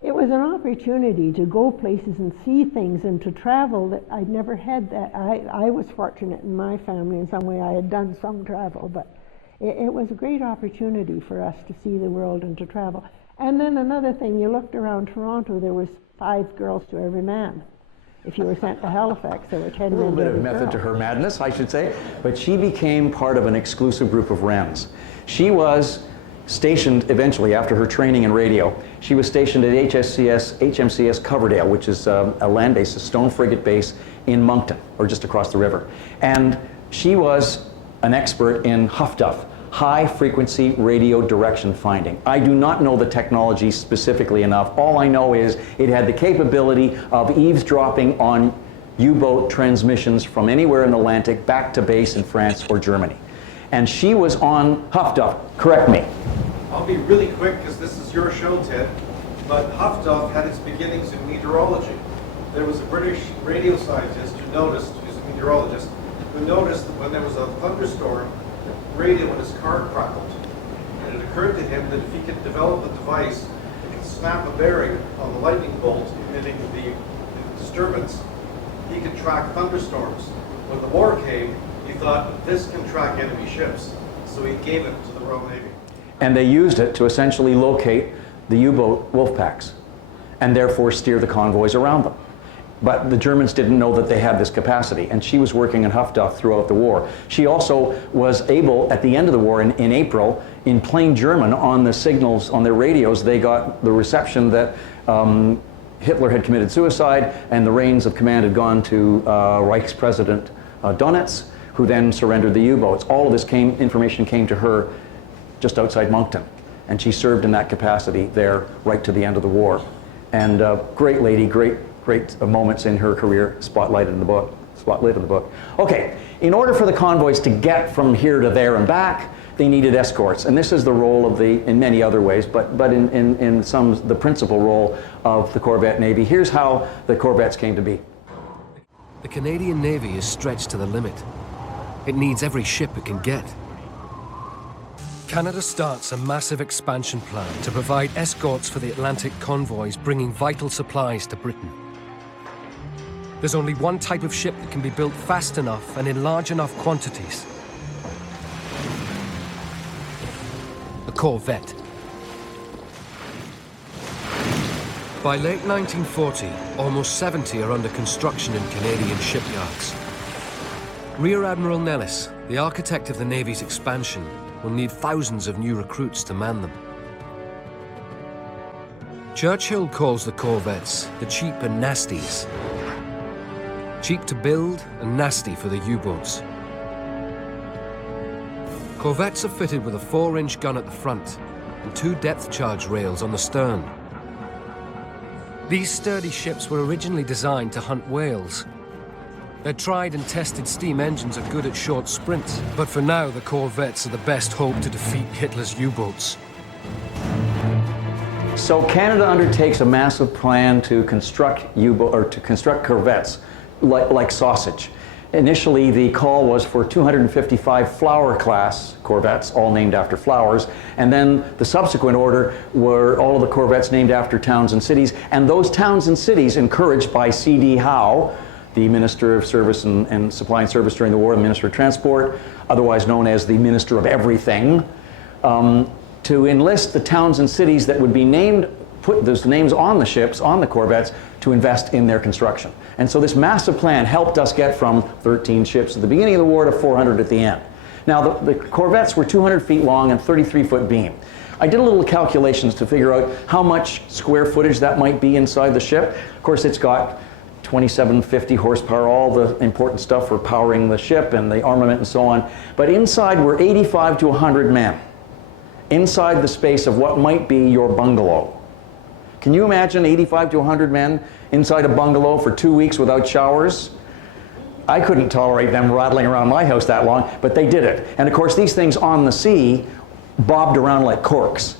It was an opportunity to go places and see things and to travel that I'd never had. That I was fortunate in my family in some way. I had done some travel, but it was a great opportunity for us to see the world and to travel. And then another thing, you looked around Toronto, there was 5 girls to every man. If you were sent to Halifax, there were 10 men. A little bit of method to her madness, I should say. But she became part of an exclusive group of Wrens. She was stationed eventually after her training in radio. She was stationed at HMCS Coverdale, which is a land base, a stone frigate base in Moncton, or just across the river. And she was an expert in HFDUF, high frequency radio direction finding. I do not know the technology specifically enough. All I know is it had the capability of eavesdropping on U-boat transmissions from anywhere in the Atlantic back to base in France or Germany. And she was on HFDUF. Correct me. I'll be really quick because this is your show, Ted. But HFDUF had its beginnings in meteorology. There was a British radio scientist who noticed, who's a meteorologist, who noticed that when there was a thunderstorm, the radio in his car crackled. And it occurred to him that if he could develop a device that could snap a bearing on the lightning bolt emitting the disturbance, he could track thunderstorms. When the war came, he thought, this can track enemy ships. So he gave it to the Royal Navy. And they used it to essentially locate the U-boat wolf packs and therefore steer the convoys around them. But the Germans didn't know that they had this capacity, and she was working in HFDUF throughout the war. She also was able, at the end of the war in April, in plain German, on the signals, on their radios, they got the reception that Hitler had committed suicide and the reins of command had gone to Reich's President Donitz, who then surrendered the U-boats. All of this information came to her just outside Moncton, and she served in that capacity there right to the end of the war. And great lady, great moments in her career spotlighted in the book. Okay, in order for the convoys to get from here to there and back, they needed escorts, and this is the role of in many other ways, but in some, the principal role of the Corvette Navy. Here's how the Corvettes came to be. The Canadian Navy is stretched to the limit. It needs every ship it can get. Canada starts a massive expansion plan to provide escorts for the Atlantic convoys bringing vital supplies to Britain. There's only one type of ship that can be built fast enough and in large enough quantities. A Corvette. By late 1940, almost 70 are under construction in Canadian shipyards. Rear Admiral Nellis, the architect of the Navy's expansion, will need thousands of new recruits to man them. Churchill calls the Corvettes the cheap and nasties. Cheap to build and nasty for the U-boats. Corvettes are fitted with a 4-inch gun at the front and 2 depth charge rails on the stern. These sturdy ships were originally designed to hunt whales. Their tried and tested steam engines are good at short sprints, but for now the Corvettes are the best hope to defeat Hitler's U-boats. So Canada undertakes a massive plan to construct corvettes like sausage. Initially, the call was for 255 Flower-class corvettes, all named after flowers, and then the subsequent order were all of the corvettes named after towns and cities, and those towns and cities, encouraged by C.D. Howe, the Minister of Service and Supply and Service during the war, the Minister of Transport, otherwise known as the Minister of Everything, to enlist the towns and cities that would be named, put those names on the ships, on the corvettes, to invest in their construction. And so this massive plan helped us get from 13 ships at the beginning of the war to 400 at the end. Now, the corvettes were 200 feet long and 33-foot beam. I did a little calculations to figure out how much square footage that might be inside the ship. Of course, it's got 2750 horsepower, all the important stuff for powering the ship and the armament and so on. But inside were 85 to 100 men, inside the space of what might be your bungalow. Can you imagine 85 to 100 men inside a bungalow for 2 weeks without showers? I couldn't tolerate them rattling around my house that long, but they did it. And of course, these things on the sea bobbed around like corks.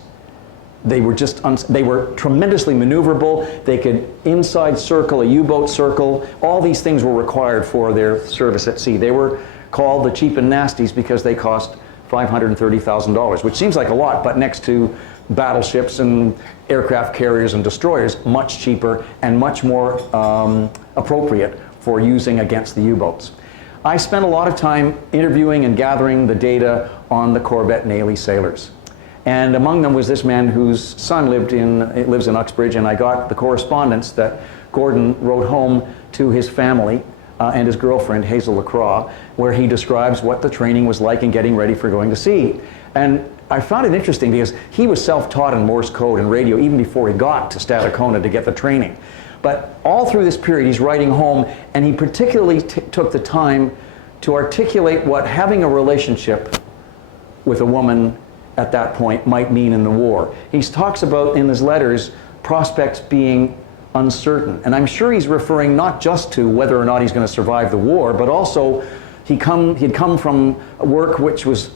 They were they were tremendously maneuverable. They could inside circle, a U-boat circle. All these things were required for their service at sea. They were called the cheap and nasties because they cost $530,000, which seems like a lot, but next to battleships and aircraft carriers and destroyers, much cheaper and much more appropriate for using against the U-boats. I spent a lot of time interviewing and gathering the data on the Corvette Navy sailors. And among them was this man whose son lives in Uxbridge, and I got the correspondence that Gordon wrote home to his family and his girlfriend, Hazel LaCroix, where he describes what the training was like in getting ready for going to sea. And I found it interesting because he was self-taught in Morse code and radio even before he got to Stadacona to get the training. But all through this period, he's writing home, and he particularly took the time to articulate what having a relationship with a woman at that point might mean in the war. He talks about, in his letters, prospects being uncertain. And I'm sure he's referring not just to whether or not he's going to survive the war, but also he'd come from work which was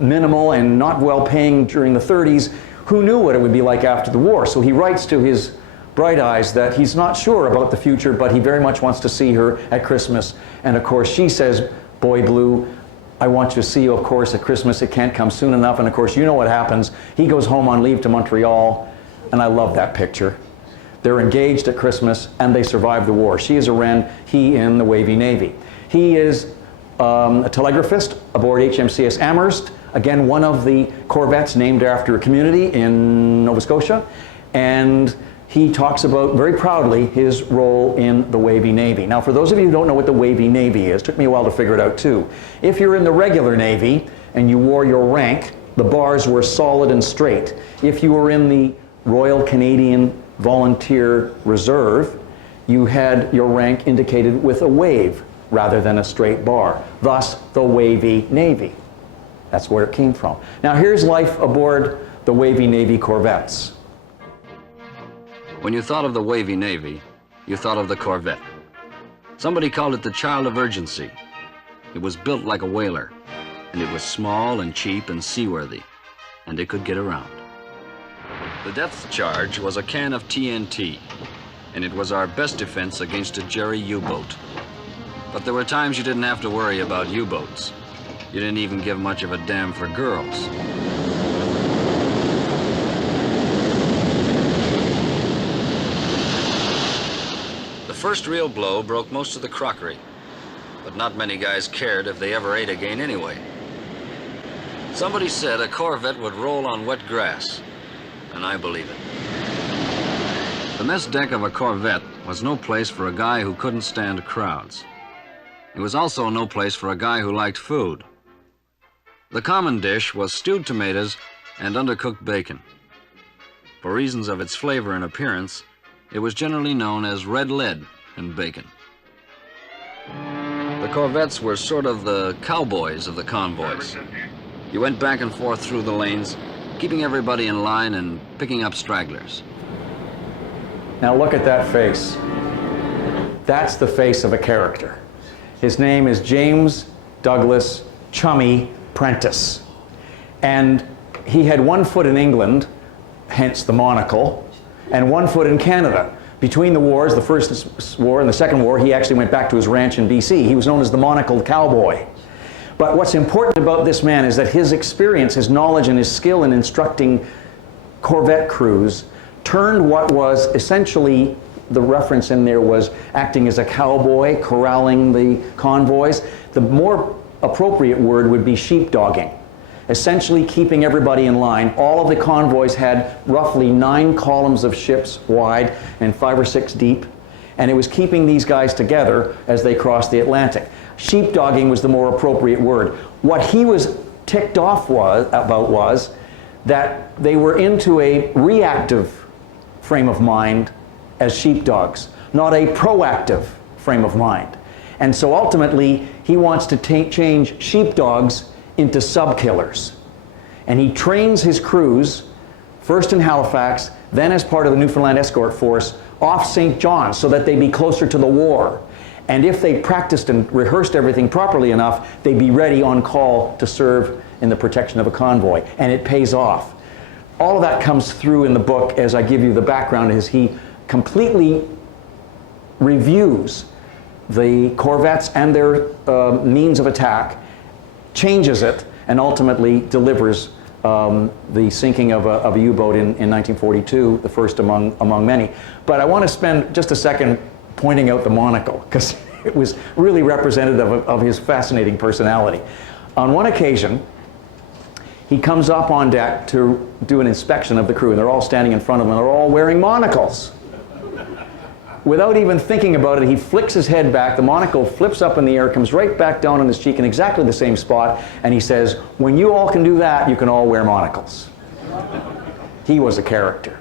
minimal and not well paying during the 30s. Who knew what it would be like after the war? So he writes to his Bright Eyes that he's not sure about the future, but he very much wants to see her at Christmas. And of course she says, "Boy Blue, I want you to see you, of course, at Christmas. It can't come soon enough." And of course, you know what happens. He goes home on leave to Montreal, and I love that picture. They're engaged at Christmas, and they survive the war. She is a Wren, he in the Wavy Navy. He is a telegraphist aboard HMCS Amherst, again, one of the corvettes named after a community in Nova Scotia. And he talks about, very proudly, his role in the Wavy Navy. Now, for those of you who don't know what the Wavy Navy is, it took me a while to figure it out too. If you're in the regular Navy and you wore your rank, the bars were solid and straight. If you were in the Royal Canadian Volunteer Reserve, you had your rank indicated with a wave rather than a straight bar. Thus, the Wavy Navy. That's where it came from. Now, here's life aboard the Wavy Navy corvettes. When you thought of the Wavy Navy, you thought of the Corvette. Somebody called it the child of urgency. It was built like a whaler, and it was small and cheap and seaworthy, and it could get around. The depth charge was a can of TNT, and it was our best defense against a Jerry U-boat. But there were times you didn't have to worry about U-boats. You didn't even give much of a damn for girls. The first real blow broke most of the crockery, but not many guys cared if they ever ate again anyway. Somebody said a Corvette would roll on wet grass, and I believe it. The mess deck of a Corvette was no place for a guy who couldn't stand crowds. It was also no place for a guy who liked food. The common dish was stewed tomatoes and undercooked bacon. For reasons of its flavor and appearance, it was generally known as red lead and bacon. The Corvettes were sort of the cowboys of the convoys. You went back and forth through the lanes, keeping everybody in line and picking up stragglers. Now look at that face. That's the face of a character. His name is James Douglas Chummy Prentice. And he had 1 foot in England, hence the monocle, and 1 foot in Canada. Between the wars, the first war and the second war, he actually went back to his ranch in BC. He was known as the monocled cowboy. But what's important about this man is that his experience, his knowledge, and his skill in instructing Corvette crews turned what was essentially, the reference in there was acting as a cowboy, corralling the convoys. The more appropriate word would be sheepdogging. Essentially keeping everybody in line. All of the convoys had roughly 9 columns of ships wide and 5 or 6 deep, and it was keeping these guys together as they crossed the Atlantic. Sheepdogging was the more appropriate word. What he was ticked off about was that they were into a reactive frame of mind as sheepdogs, not a proactive frame of mind. And so ultimately, he wants to change sheepdogs into sub-killers. And he trains his crews first in Halifax, then as part of the Newfoundland Escort Force, off St. John's so that they'd be closer to the war. And if they practiced and rehearsed everything properly enough, they'd be ready on call to serve in the protection of a convoy. And it pays off. All of that comes through in the book as I give you the background, as he completely reviews the corvettes and their means of attack, changes it, and ultimately delivers the sinking of a U-boat in 1942, the first among many. But I want to spend just a second pointing out the monocle, because it was really representative of his fascinating personality. On one occasion, he comes up on deck to do an inspection of the crew, and they're all standing in front of him, and they're all wearing monocles. Without even thinking about it, he flicks his head back, the monocle flips up in the air, comes right back down on his cheek in exactly the same spot, and he says, "When you all can do that, you can all wear monocles." He was a character.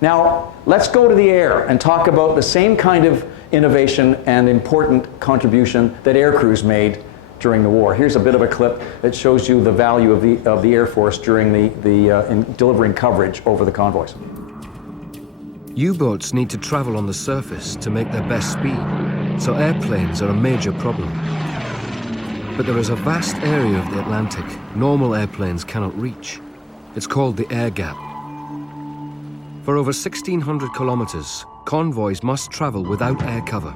Now, let's go to the air and talk about the same kind of innovation and important contribution that air crews made during the war. Here's a bit of a clip that shows you the value of the Air Force during in delivering coverage over the convoys. U-boats need to travel on the surface to make their best speed, so airplanes are a major problem. But there is a vast area of the Atlantic normal airplanes cannot reach. It's called the air gap. For over 1,600 kilometers, convoys must travel without air cover.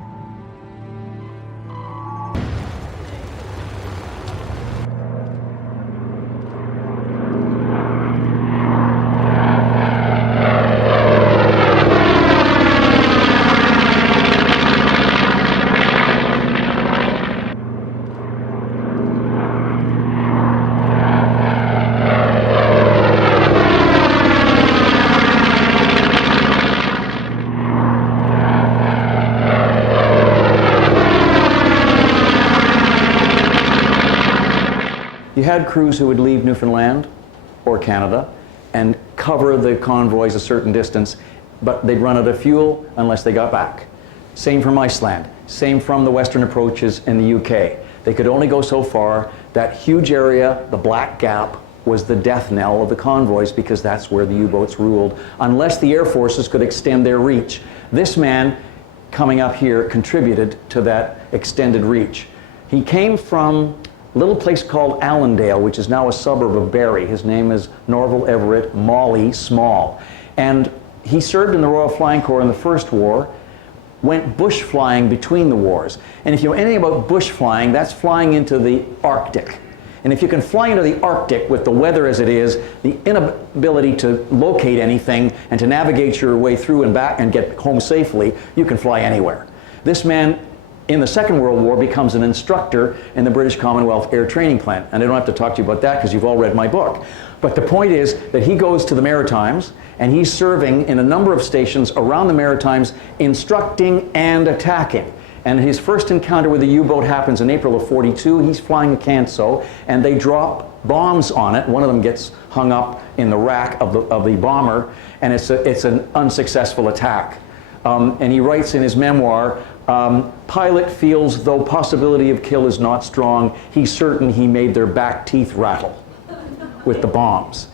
You had crews who would leave Newfoundland or Canada and cover the convoys a certain distance, but they'd run out of fuel unless they got back. Same from Iceland, same from the western approaches in the UK. They could only go so far. That huge area, the Black Gap, was the death knell of the convoys because that's where the U-boats ruled, unless the air forces could extend their reach. This man coming up here contributed to that extended reach. He came from a little place called Allendale, which is now a suburb of Barrie. His name is Norval Everett Molly Small. And he served in the Royal Flying Corps in the First War, went bush flying between the wars. And if you know anything about bush flying, that's flying into the Arctic. And if you can fly into the Arctic with the weather as it is, the inability to locate anything and to navigate your way through and back and get home safely, you can fly anywhere. This man in the Second World War becomes an instructor in the British Commonwealth Air Training Plant. And I don't have to talk to you about that because you've all read my book. But the point is that he goes to the Maritimes and he's serving in a number of stations around the Maritimes, instructing and attacking. And his first encounter with a U-boat happens in April of '42. He's flying a Canso and they drop bombs on it. One of them gets hung up in the rack of the bomber, and it's an unsuccessful attack. And he writes in his memoir, pilot feels though possibility of kill is not strong, he's certain he made their back teeth rattle with the bombs.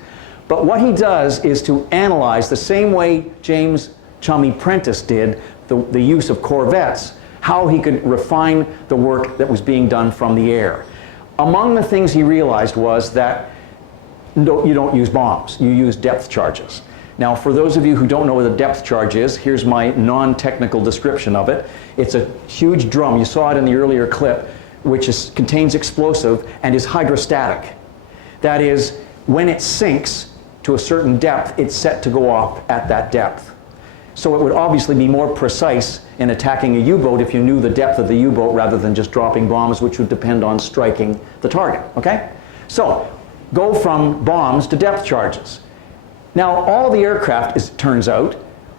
But what he does is to analyze the same way James Chummy Prentice did the use of corvettes, how he could refine the work that was being done from the air. Among the things he realized was that you don't use bombs, you use depth charges. Now, for those of you who don't know what a depth charge is, here's my non-technical description of it. It's a huge drum, you saw it in the earlier clip, which contains explosive and is hydrostatic. That is, when it sinks to a certain depth, it's set to go off at that depth. So it would obviously be more precise in attacking a U-boat if you knew the depth of the U-boat rather than just dropping bombs, which would depend on striking the target, okay? So, go from bombs to depth charges. Now, all the aircraft, as it turns out,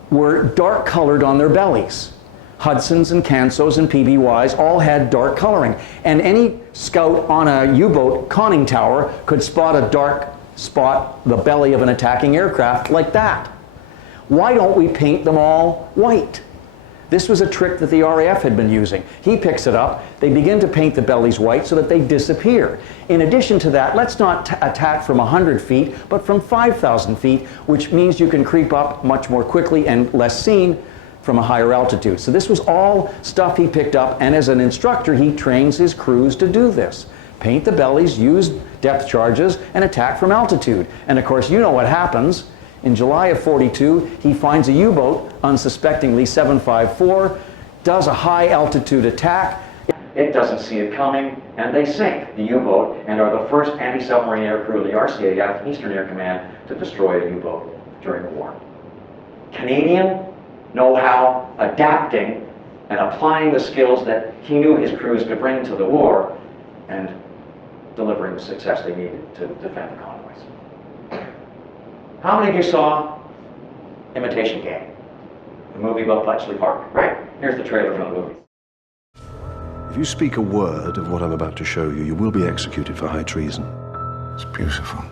were dark colored on their bellies. Hudsons and Cansos and PBYs all had dark coloring. And any scout on a U-boat conning tower could spot a dark spot, the belly of an attacking aircraft, like that. Why don't we paint them all white? This was a trick that the RAF had been using. He picks it up. They begin to paint the bellies white so that they disappear. In addition to that, let's not attack from 100 feet, but from 5,000 feet, which means you can creep up much more quickly and less seen from a higher altitude. So this was all stuff he picked up, and as an instructor, he trains his crews to do this. Paint the bellies, use depth charges, and attack from altitude. And of course, you know what happens. In July of '42, he finds a U-boat, unsuspectingly 754, does a high altitude attack. It doesn't see it coming, and they sink the U-boat and are the first anti-submarine air crew of the RCAF, Eastern Air Command, to destroy a U-boat during the war. Canadian know-how, adapting and applying the skills that he knew his crews could bring to the war and delivering the success they needed to defend the convoys. How many of you saw Imitation Game, the movie about Bletchley Park, right? Here's the trailer from the movie. If you speak a word of what I'm about to show you, you will be executed for high treason. It's beautiful.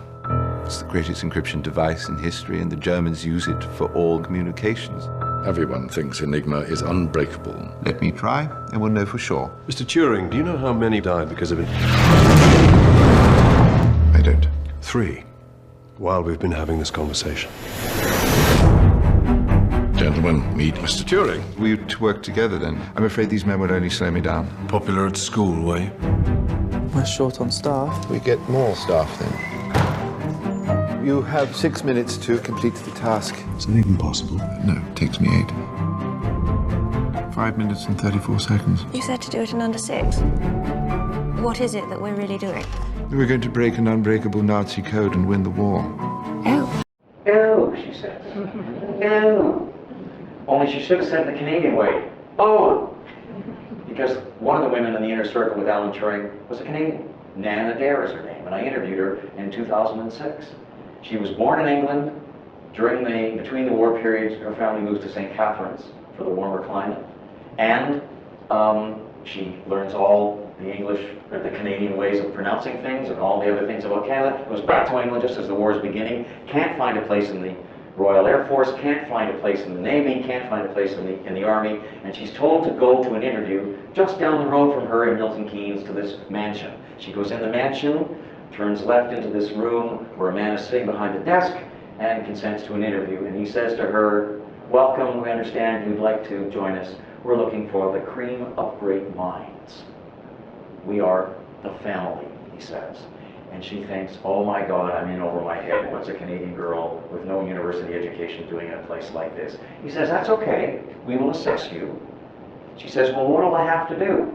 It's the greatest encryption device in history, and the Germans use it for all communications. Everyone thinks Enigma is unbreakable. Let me try, and we'll know for sure. Mr. Turing, do you know how many died because of it? I don't. 3. While we've been having this conversation. Gentlemen, meet Mr. Turing. We used to work together then. I'm afraid these men would only slow me down. Popular at school, were you? We're short on staff. We get more staff then. You have 6 minutes to complete the task. Is that even possible? No, it takes me 8. 5 minutes and 34 seconds. You said to do it in under 6. What is it that we're really doing? We're going to break an unbreakable Nazi code and win the war. Oh. Oh, she said. Oh. Only she should have said it the Canadian way. Oh. Because one of the women in the inner circle with Alan Turing was a Canadian. Nana Adair is her name, and I interviewed her in 2006. She was born in England. Between the war periods, her family moved to St. Catharines for the warmer climate. And she learns all the English, or the Canadian ways of pronouncing things and all the other things about Canada. Goes back to England just as the war is beginning. Can't find a place in the Royal Air Force, can't find a place in the Navy, can't find a place in the Army, and she's told to go to an interview just down the road from her in Milton Keynes to this mansion. She goes in the mansion, turns left into this room where a man is sitting behind the desk and consents to an interview, and he says to her, "Welcome, we understand you'd like to join us. We're looking for the cream of great minds. We are the family," he says. And she thinks, "Oh my God, I'm in over my head. What's a Canadian girl with no university education doing in a place like this?" He says, "That's okay. We will assess you." She says, "Well, what will I have to do?"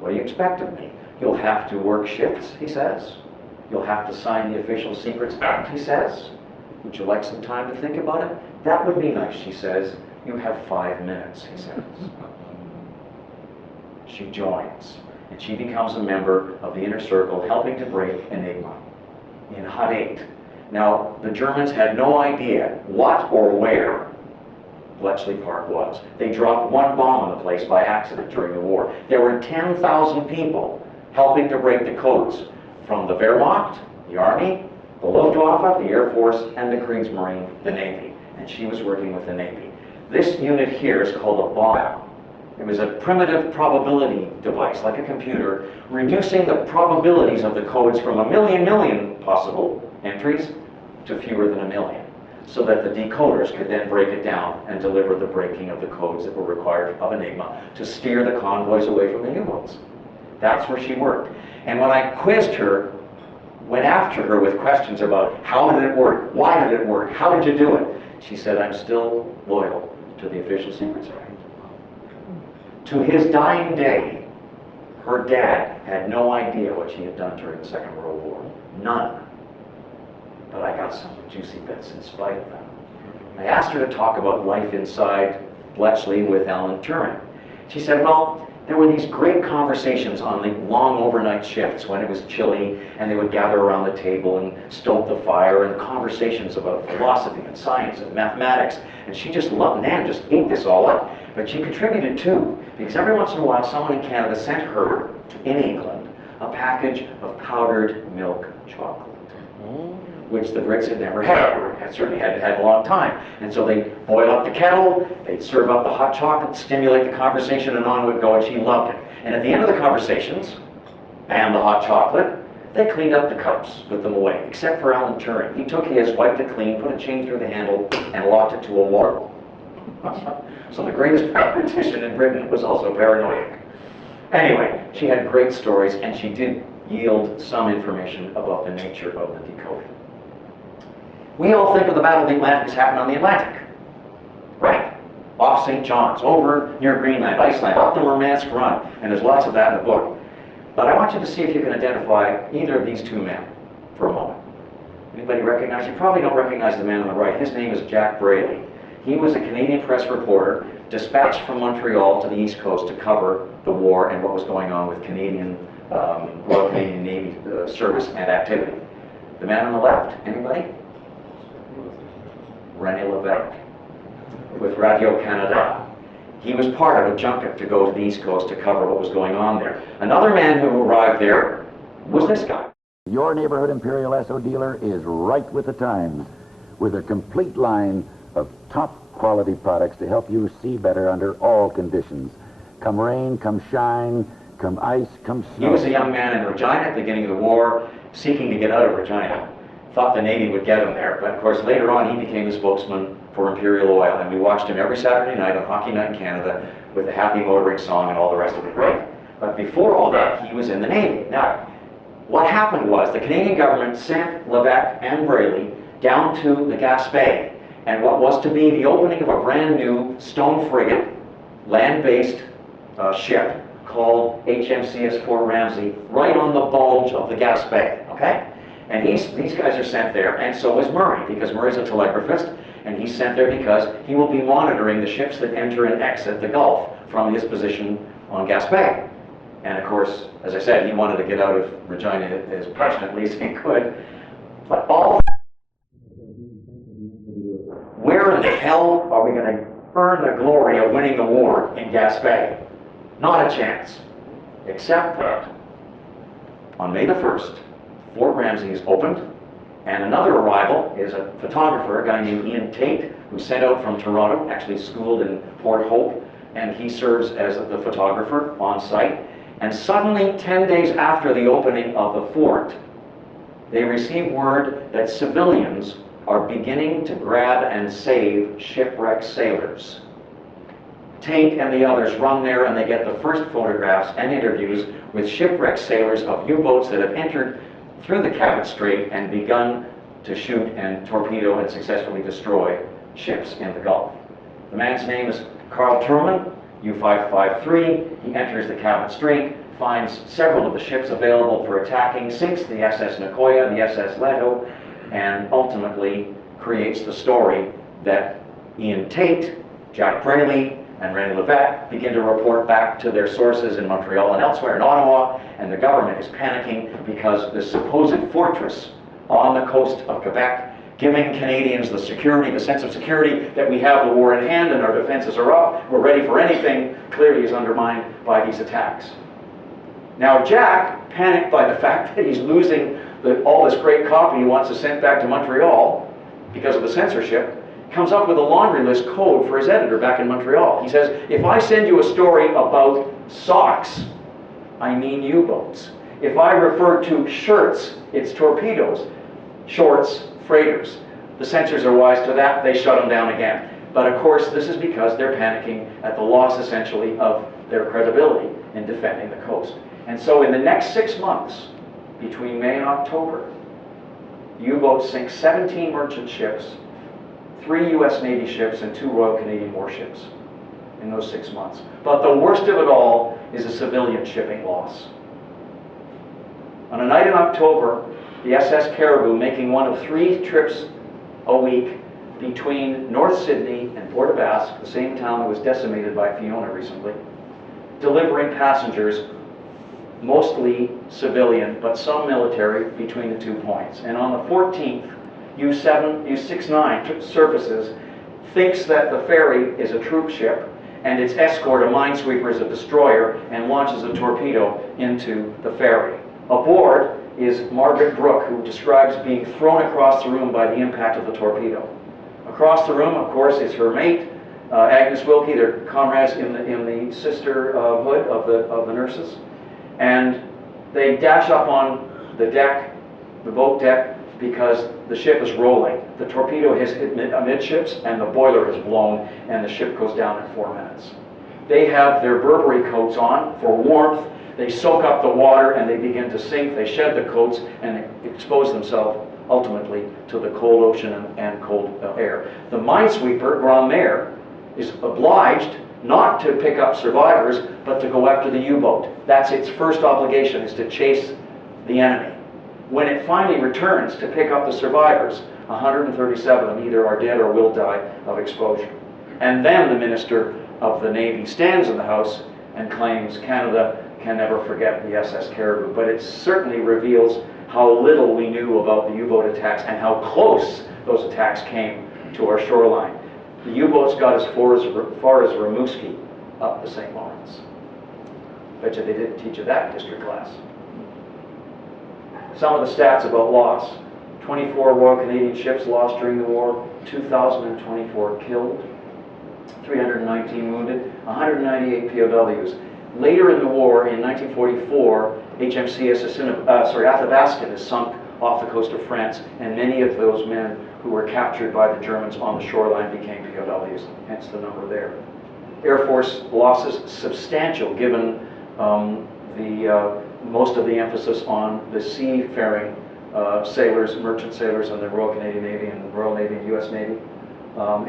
"What do you expect of me?" "You'll have to work shifts," he says. "You'll have to sign the Official Secrets Act," he says. "Would you like some time to think about it?" "That would be nice," she says. "You have 5 minutes," he says. She joins, and she becomes a member of the inner circle, helping to break Enigma in Hut 8. Now, the Germans had no idea what or where Bletchley Park was. They dropped one bomb on the place by accident during the war. There were 10,000 people helping to break the codes from the Wehrmacht, the Army, the Luftwaffe, the Air Force, and the Kriegsmarine, the Navy. And she was working with the Navy. This unit here is called a bomb. It was a primitive probability device, like a computer, reducing the probabilities of the codes from a million possible entries to fewer than 1 million, so that the decoders could then break it down and deliver the breaking of the codes that were required of Enigma to steer the convoys away from the U-boats. That's where she worked. And when I quizzed her, went after her with questions about how did it work, why did it work, how did you do it, she said, "I'm still loyal to the Official Secrets Act." To his dying day, her dad had no idea what she had done during the Second World War. None. But I got some juicy bits in spite of that. I asked her to talk about life inside Bletchley with Alan Turing. She said, well, there were these great conversations on the long overnight shifts when it was chilly, and they would gather around the table and stoke the fire, and conversations about philosophy and science and mathematics. And she just loved, Nan just ate this all up. But she contributed too, because every once in a while someone in Canada sent her, in England, a package of powdered milk chocolate, which the Brits had never had, or had certainly hadn't had in a long time. And so they boil up the kettle, they'd serve up the hot chocolate, stimulate the conversation, and on would go, and she loved it. And at the end of the conversations, and the hot chocolate, they cleaned up the cups, put them away, except for Alan Turing. He took his, wiped it clean, put a chain through the handle, and locked it to a water. So the greatest mathematician in Britain was also paranoid. Anyway, she had great stories, and she did yield some information about the nature of the decoding. We all think of the Battle of the Atlantic as happened on the Atlantic. Right. Off St. John's, over near Greenland, Iceland, up the Murmansk Run, and there's lots of that in the book. But I want you to see if you can identify either of these two men for a moment. Anybody recognize? You probably don't recognize the man on the right. His name is Jack Braley. He was a Canadian press reporter dispatched from Montreal to the East Coast to cover the war and what was going on with Canadian, Royal Canadian Navy service and activity. The man on the left, anybody? René Levesque with Radio Canada. He was part of a junket to go to the East Coast to cover what was going on there. Another man who arrived there was this guy. Your neighborhood Imperial Esso dealer is right with the times, with a complete line of top quality products to help you see better under all conditions. Come rain, come shine, come ice, come snow. He was a young man in Regina at the beginning of the war, seeking to get out of Regina. Thought the Navy would get him there, but of course later on he became the spokesman for Imperial Oil, and we watched him every Saturday night on Hockey Night in Canada with the Happy Motoring song and all the rest of it, right? But before all that, he was in the Navy. Now, what happened was the Canadian government sent Levesque and Braley down to the Gaspé, and what was to be the opening of a brand new stone frigate, land-based ship called HMCS Fort Ramsey, right on the bulge of the Gaspé, okay? And these guys are sent there, and so is Murray, because Murray's a telegraphist, and he's sent there because he will be monitoring the ships that enter and exit the Gulf from his position on Gaspé. And of course, as I said, he wanted to get out of Regina as passionately as he could. But where in the hell are we going to earn the glory of winning the war in Gaspé? Not a chance. Except that on May the 1st, Fort Ramsey is opened, and another arrival is a photographer, a guy named Ian Tate, who's sent out from Toronto, actually schooled in Port Hope, and he serves as the photographer on site. And suddenly, 10 days after the opening of the fort, they receive word that civilians are beginning to grab and save shipwrecked sailors. Tate and the others run there, and they get the first photographs and interviews with shipwrecked sailors of U-boats that have entered through the Cabot Strait and begun to shoot and torpedo and successfully destroy ships in the Gulf. The man's name is Carl Truman, U-553. He enters the Cabot Strait, finds several of the ships available for attacking, sinks the SS Nicoya, the SS Leto, and ultimately creates the story that Ian Tate, Jack Braley, and René Levesque begin to report back to their sources in Montreal and elsewhere in Ottawa, and the government is panicking because the supposed fortress on the coast of Quebec, giving Canadians the security, the sense of security that we have the war in hand and our defenses are up, we're ready for anything, clearly is undermined by these attacks. Now Jack, panicked by the fact that he's losing all this great copy he wants to send back to Montreal because of the censorship, comes up with a laundry list code for his editor back in Montreal. He says, if I send you a story about socks, I mean U-boats. If I refer to shirts, it's torpedoes. Shorts, freighters. The censors are wise to that, they shut them down again. But of course, this is because they're panicking at the loss, essentially, of their credibility in defending the coast. And so in the next 6 months, between May and October, U-boats sink 17 merchant ships, 3 U.S. Navy ships, and 2 Royal Canadian warships in those 6 months. But the worst of it all is a civilian shipping loss. On a night in October, the SS Caribou, making one of 3 trips a week between North Sydney and Port aux Basques, the same town that was decimated by Fiona recently, delivering passengers, mostly civilian, but some military, between the 2 points. And on the 14th, U-69 surfaces, thinks that the ferry is a troop ship, and its escort, a minesweeper, is a destroyer, and launches a torpedo into the ferry. Aboard is Margaret Brooke, who describes being thrown across the room by the impact of the torpedo. Across the room, of course, is her mate, Agnes Wilkie. They're comrades in the sisterhood of the nurses. And they dash up on the deck, the boat deck, because the ship is rolling. The torpedo has hit amidships, and the boiler is blown, and the ship goes down in 4 minutes. They have their Burberry coats on for warmth. They soak up the water, and they begin to sink. They shed the coats and expose themselves ultimately to the cold ocean and cold air. The minesweeper, Grand Mare, is obliged not to pick up survivors, but to go after the U-boat. That's its first obligation, is to chase the enemy. When it finally returns to pick up the survivors, 137 of them either are dead or will die of exposure. And then the Minister of the Navy stands in the House and claims Canada can never forget the SS Caribou. But it certainly reveals how little we knew about the U-boat attacks and how close those attacks came to our shoreline. The U-boats got as far as Rimouski up the St. Lawrence. Bet you they didn't teach you that in history class. Some of the stats about loss. 24 Royal Canadian ships lost during the war, 2,024 killed, 319 wounded, 198 POWs. Later in the war, in 1944, HMCS Athabaskan is sunk off the coast of France, and many of those men who were captured by the Germans on the shoreline became POWs, hence the number there. Air Force losses substantial, given most of the emphasis on the seafaring sailors, merchant sailors in the Royal Canadian Navy and Royal Navy and U.S. Navy.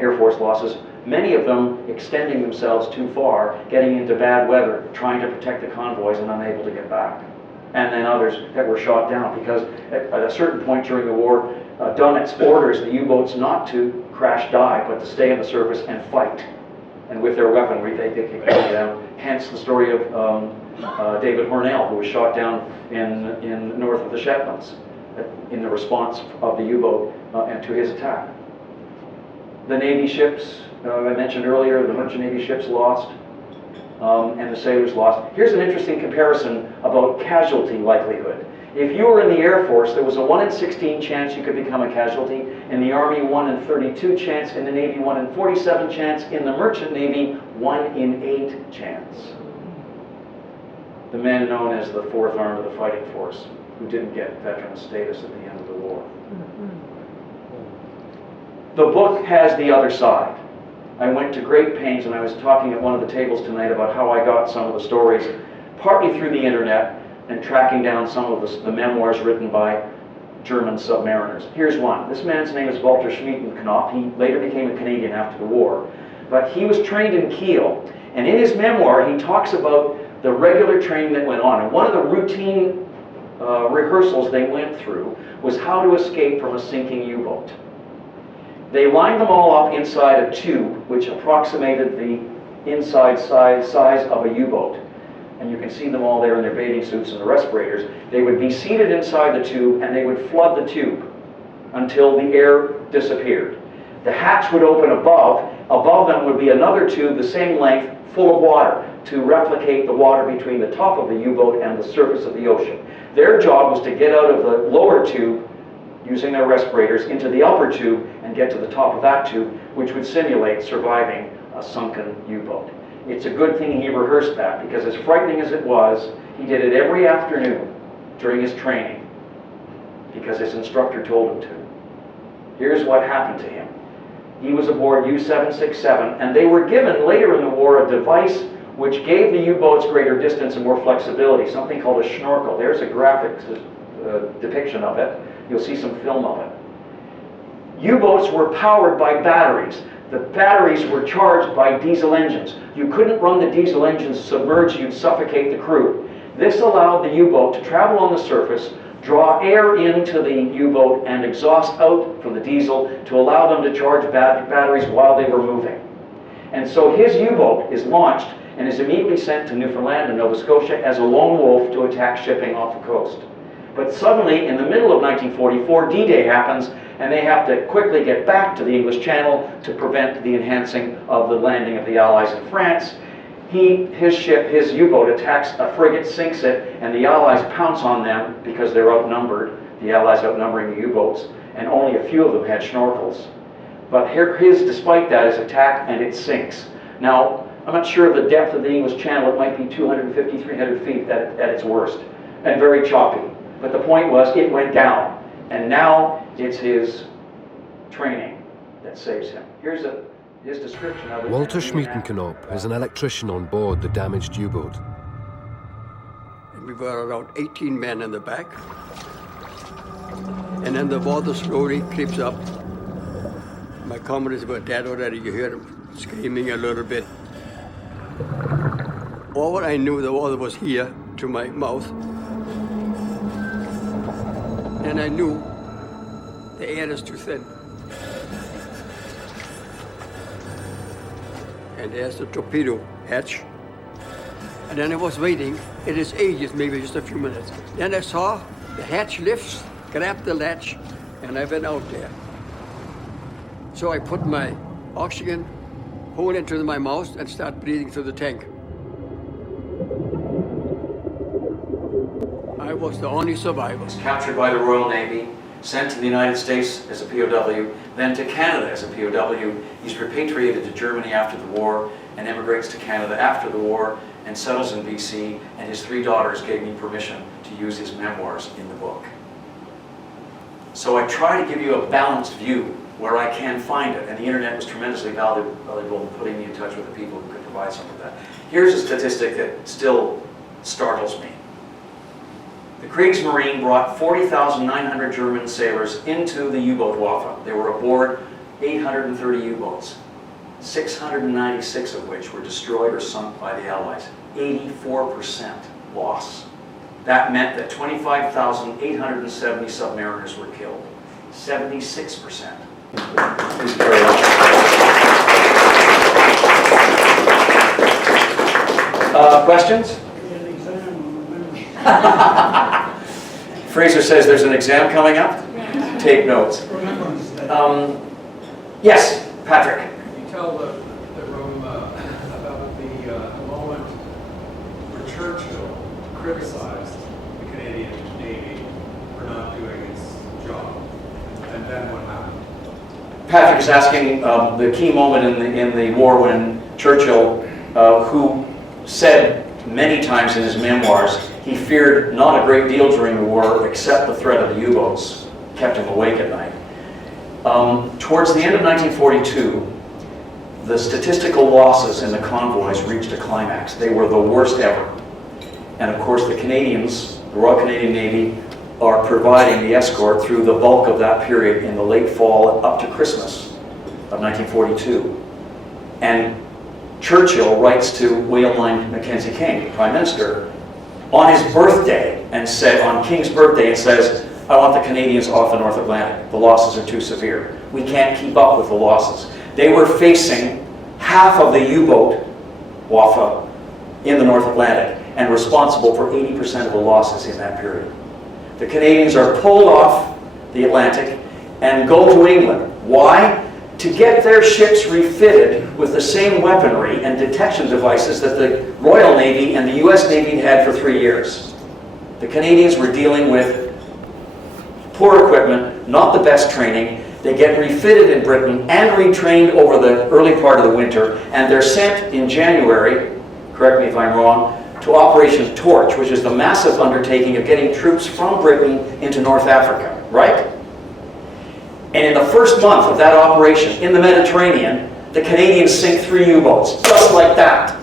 Air Force losses, many of them extending themselves too far, getting into bad weather, trying to protect the convoys and unable to get back. And then others that were shot down, because at a certain point during the war, Dönitz orders the U-boats not to crash dive, but to stay on the surface and fight. And with their weaponry, they can go down. Hence the story of David Hornell, who was shot down in north of the Shetlands in the response of the U-boat and to his attack. The Navy ships, I mentioned earlier, the merchant Navy ships lost, and the sailors lost. Here's an interesting comparison about casualty likelihood. If you were in the Air Force, there was a 1 in 16 chance you could become a casualty. In the Army, 1 in 32 chance. In the Navy, 1 in 47 chance. In the Merchant Navy, 1 in 8 chance. The men known as the Fourth Arm of the Fighting Force, who didn't get veteran status at the end of the war. The book has the other side. I went to great pains, and I was talking at one of the tables tonight about how I got some of the stories, partly through the internet, and tracking down some of the memoirs written by German submariners. Here's one. This man's name is Walter Schmiedenknopf. He later became a Canadian after the war. But he was trained in Kiel. And in his memoir, he talks about the regular training that went on. And one of the routine rehearsals they went through was how to escape from a sinking U-boat. They lined them all up inside a tube, which approximated the inside size of a U-boat. And you can see them all there in their bathing suits and the respirators. They would be seated inside the tube, and they would flood the tube until the air disappeared. The hatch would open above. Above them would be another tube the same length, full of water, to replicate the water between the top of the U-boat and the surface of the ocean. Their job was to get out of the lower tube using their respirators into the upper tube and get to the top of that tube, which would simulate surviving a sunken U-boat. It's a good thing he rehearsed that, because as frightening as it was, he did it every afternoon during his training because his instructor told him to. Here's what happened to him. He was aboard U-767, and they were given later in the war a device which gave the U-boats greater distance and more flexibility, something called a schnorkel. There's a graphic depiction of it. You'll see some film of it. U-boats were powered by batteries. The batteries were charged by diesel engines. You couldn't run the diesel engines submerged, you'd suffocate the crew. This allowed the U-boat to travel on the surface, draw air into the U-boat, and exhaust out from the diesel to allow them to charge batteries while they were moving. And so his U-boat is launched and is immediately sent to Newfoundland and Nova Scotia as a lone wolf to attack shipping off the coast. But suddenly, in the middle of 1944, D-Day happens, and they have to quickly get back to the English Channel to prevent the enhancing of the landing of the Allies in France. his ship, his U-boat attacks a frigate, sinks it, and the Allies pounce on them because they're outnumbered, the Allies outnumbering the U-boats, and only a few of them had snorkels. But his, despite that, is attacked and it sinks. Now, I'm not sure of the depth of the English Channel. It might be 250, 300 feet at its worst, and very choppy. But the point was, it went down, and now it's his training that saves him. Here's his description of it. Walter Schmietenknoop is an electrician on board the damaged U-boat. We were around 18 men in the back, and then the water slowly creeps up. My comrades were dead already. You hear them screaming a little bit. All I knew, the water was here to my mouth, and I knew the air is too thin. And there's the torpedo hatch. And then I was waiting. It is ages, maybe just a few minutes. Then I saw the hatch lifts, grabbed the latch, and I went out there. So I put my oxygen hole into my mouth and start breathing through the tank. I was the only survivor. He was captured by the Royal Navy, sent to the United States as a POW, then to Canada as a POW. He's repatriated to Germany after the war and immigrates to Canada after the war and settles in BC, and his 3 daughters gave me permission to use his memoirs in the book. So I try to give you a balanced view where I can find it, and the internet was tremendously valuable in putting me in touch with the people who could provide some of that. Here's a statistic that still startles me. The Kriegsmarine brought 40,900 German sailors into the U-boat Waffe. They were aboard 830 U-boats, 696 of which were destroyed or sunk by the Allies. 84% loss. That meant that 25,870 submariners were killed. 76%. Please carry on. Questions? Fraser says there's an exam coming up. Take notes. Yes, Patrick. Can you tell the room about the moment where Churchill criticized the Canadian Navy for not doing its job, and then what happened? Patrick is asking the key moment in the war when Churchill, who said many times in his memoirs he feared not a great deal during the war except the threat of the U-boats, kept him awake at night. Towards the end of 1942, the statistical losses in the convoys reached a climax. They were the worst ever. And of course the Canadians, the Royal Canadian Navy, are providing the escort through the bulk of that period in the late fall up to Christmas of 1942. And Churchill writes to William Lyon Mackenzie King, Prime Minister, on his birthday, and said, on King's birthday, and says, I want the Canadians off the North Atlantic. The losses are too severe. We can't keep up with the losses. They were facing half of the U-boat Waffe in the North Atlantic and responsible for 80% of the losses in that period. The Canadians are pulled off the Atlantic and go to England. Why? To get their ships refitted with the same weaponry and detection devices that the Royal Navy and the US Navy had for 3 years. The Canadians were dealing with poor equipment, not the best training. They get refitted in Britain and retrained over the early part of the winter, and they're sent in January, correct me if I'm wrong, to Operation Torch, which is the massive undertaking of getting troops from Britain into North Africa, right? And in the first month of that operation in the Mediterranean, the Canadians sink 3 U-boats, just like that.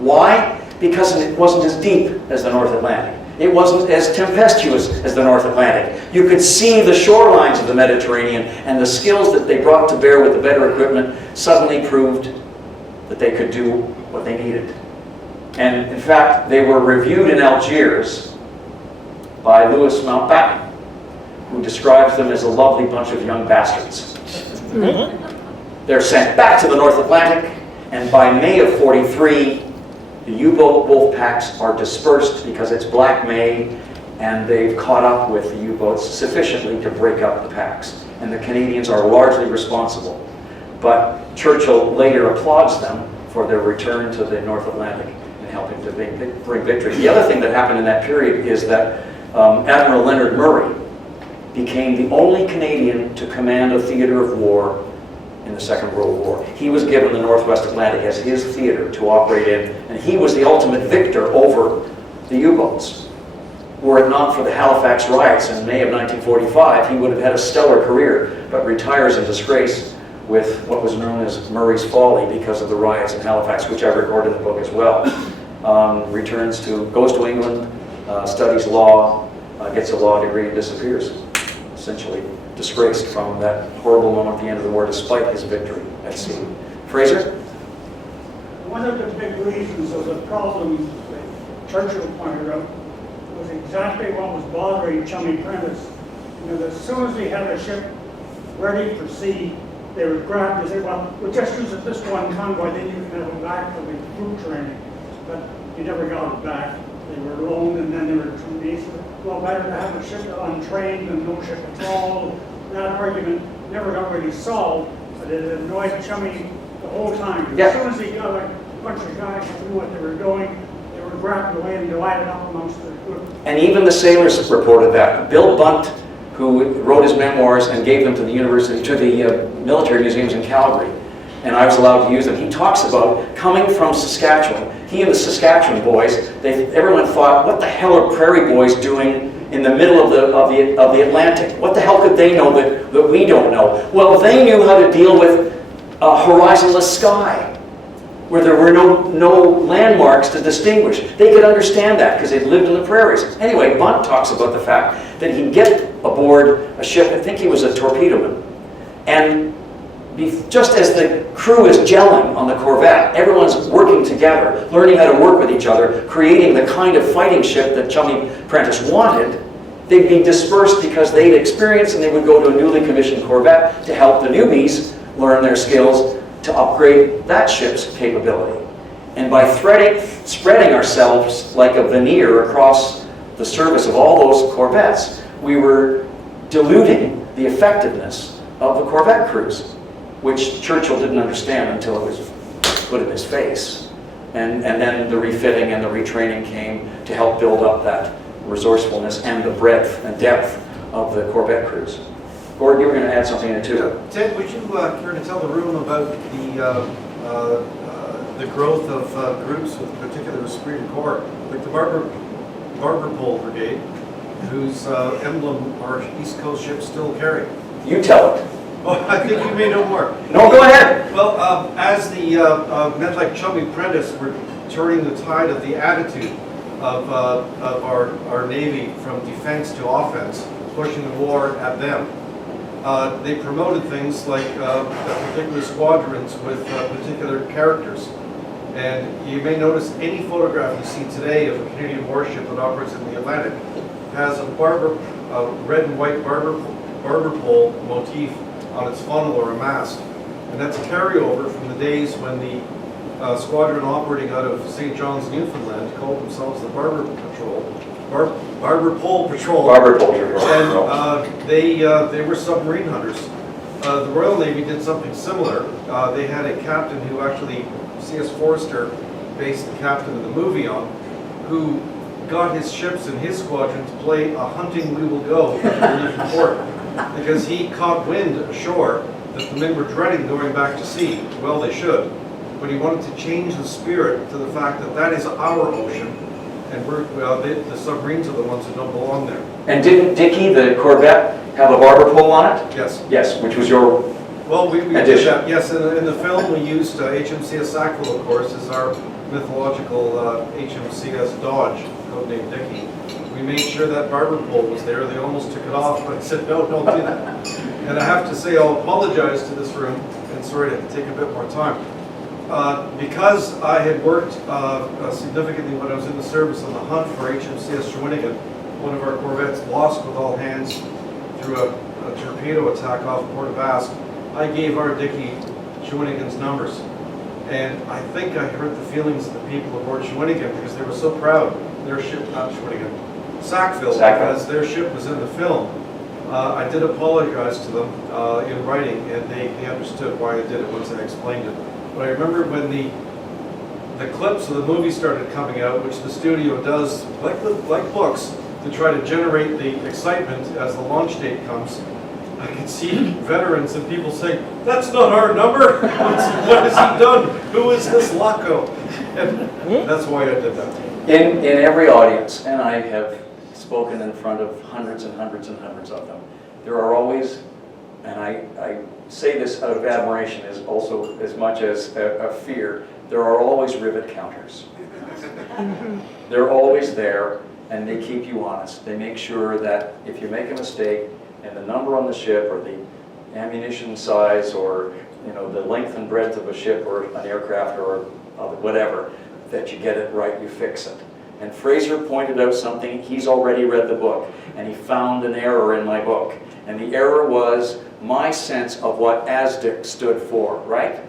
Why? Because it wasn't as deep as the North Atlantic. It wasn't as tempestuous as the North Atlantic. You could see the shorelines of the Mediterranean, and the skills that they brought to bear with the better equipment suddenly proved that they could do what they needed. And in fact, they were reviewed in Algiers by Louis Mountbatten, who describes them as a lovely bunch of young bastards. They're sent back to the North Atlantic, and by May of '43, the U-boat wolf packs are dispersed because it's Black May, and they've caught up with the U-boats sufficiently to break up the packs. And the Canadians are largely responsible. But Churchill later applauds them for their return to the North Atlantic and helping to bring victory. The other thing that happened in that period is that Admiral Leonard Murray became the only Canadian to command a theater of war in the Second World War. He was given the Northwest Atlantic as his theater to operate in, and he was the ultimate victor over the U-boats. Were it not for the Halifax riots in May of 1945, he would have had a stellar career, but retires in disgrace with what was known as Murray's Folly because of the riots in Halifax, which I recorded in the book as well. Goes to England, studies law, gets a law degree, and disappears. Essentially disgraced from that horrible moment at the end of the war, despite his victory at sea. Fraser? One of the big reasons of the problems that Churchill pointed out was exactly what was bothering Chummy Prentice. You know, as soon as they had a ship ready for sea, they would grab and say, well, we'll just use it this one convoy, then you can have it back for the crew training. But you never got it back. They were loaned and then they were released. Well, better to have a ship untrained than no ship at all. That argument never got really solved, but it annoyed Chummy the whole time. Yeah. As soon as he got a bunch of guys who knew what they were doing, they were grabbed away and divided up amongst the group. And even the sailors reported that. Bill Bunt, who wrote his memoirs and gave them to the university, to the military museums in Calgary, and I was allowed to use them. He talks about coming from Saskatchewan. He and the Saskatchewan boys, everyone thought, what the hell are prairie boys doing in the middle of the Atlantic? What the hell could they know that we don't know? Well, they knew how to deal with a horizonless sky, where there were no landmarks to distinguish. They could understand that because they'd lived in the prairies. Anyway, Bunt talks about the fact that he'd get aboard a ship, I think he was a torpedoman, and just as the crew is gelling on the Corvette, everyone's working together, learning how to work with each other, creating the kind of fighting ship that Chummy Prentice wanted, they'd be dispersed because they'd experience, and they would go to a newly commissioned Corvette to help the newbies learn their skills to upgrade that ship's capability. And by spreading ourselves like a veneer across the service of all those Corvettes, we were diluting the effectiveness of the Corvette crews, which Churchill didn't understand until it was put in his face. And then the refitting and the retraining came to help build up that resourcefulness and the breadth and depth of the Corvette crews. Gordon, you were going to add something in it too. Ted, would you care to tell the room about the growth of groups with particular esprit de corps, like the Barber Pole Brigade, whose emblem our East Coast ships still carry? You tell it. Oh, I think you may know more. No, go ahead. Well, as the men like Chummy Prentice were turning the tide of the attitude of our Navy from defense to offense, pushing the war at them, they promoted things like particular squadrons with particular characters. And you may notice any photograph you see today of a Canadian warship that operates in the Atlantic has a red and white barber pole motif on its funnel or a mast. And that's a carryover from the days when the squadron operating out of St. John's, Newfoundland called themselves the Barber Pole Patrol. And they were submarine hunters. The Royal Navy did something similar. They had a captain who actually, C.S. Forrester based the captain of the movie on, who got his ships and his squadron to play a hunting we will go in port, because he caught wind ashore that the men were dreading going back to sea. Well, they should. But he wanted to change the spirit to the fact that that is our ocean, and the submarines are the ones who don't belong there. And didn't Dickie, the Corvette, have a barber pole on it? Yes. Yes, which was your Well, we addition. did that. Yes, in the film we used HMCS Sackville, of course, as our mythological HMCS Dodge, codenamed Dickie. We made sure that barber pole was there. They almost took it off, but I said, no, don't do that. And I have to say, I'll apologize to this room, and sorry to take a bit more time. Because I had worked significantly when I was in the service on the hunt for HMCS Shawinigan, one of our corvettes lost with all hands through a torpedo attack off Port of Basque, I gave our Dickie Shawinigan's numbers. And I think I hurt the feelings of the people aboard Shawinigan because they were so proud. Their ship, not Shawinigan, Sackville, because their ship was in the film. I did apologize to them in writing, and they understood why I did it once I explained it. But I remember when the the clips of the movie started coming out, which the studio does, like books, to try to generate the excitement as the launch date comes, I could see veterans and people saying, "That's not our number. What has he done? Who is this Laco?" And that's why I did that. In every audience, and I have spoken in front of hundreds and hundreds and hundreds of them, there are always, and I say this out of admiration as also as much as a fear, there are always rivet counters. They're always there, and they keep you honest. They make sure that if you make a mistake, and the number on the ship, or the ammunition size, or the length and breadth of a ship, or an aircraft, or whatever, that you get it right, you fix it. And Fraser pointed out something. He's already read the book, and he found an error in my book. And the error was my sense of what ASDIC stood for, right?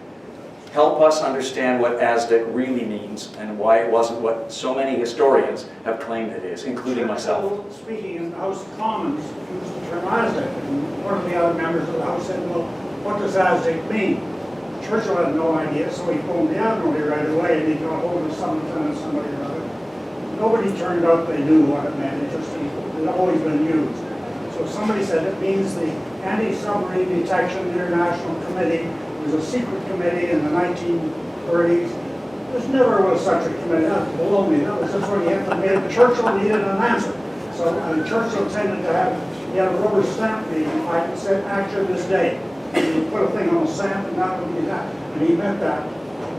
Help us understand what ASDIC really means, and why it wasn't what so many historians have claimed it is, including myself. Speaking in the House of Commons, used the term ASDIC, and one of the other members of the House said, "Well, what does ASDIC mean?" Churchill had no idea, so he phoned the Admiralty right away, and he got hold of some lieutenant, somebody or other. Nobody turned out they knew what it meant. It had always been used. So somebody said it means the Anti-Submarine Detection International Committee. It was a secret committee in the 1930s. There never was such a committee. That's baloney. That was just what he had to make. Churchill needed an answer. So Churchill tended to have, he had a rubber stamp made, like it said, action this day. And he put a thing on a stamp, and that would be that. And he meant that.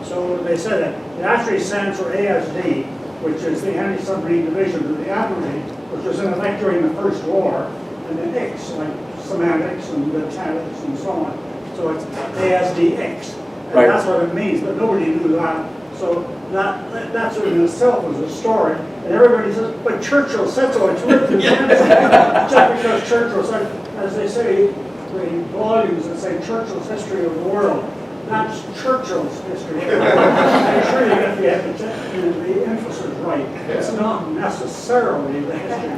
So they said that it actually stands for ASD, which is the Anti-Submarine Division of the Admiralty, which was in effect during the First War, and then X, like semantics and botanics and so on. So it's ASDX, and right. That's what it means, but nobody knew that. So that sort of in itself was a story, and everybody says, but Churchill said so, it's written in just because Churchill said, as they say, the volumes that say Churchill's History of the World, that's Churchill's history. I'm sure you get the emphasis right. It's not necessarily the history.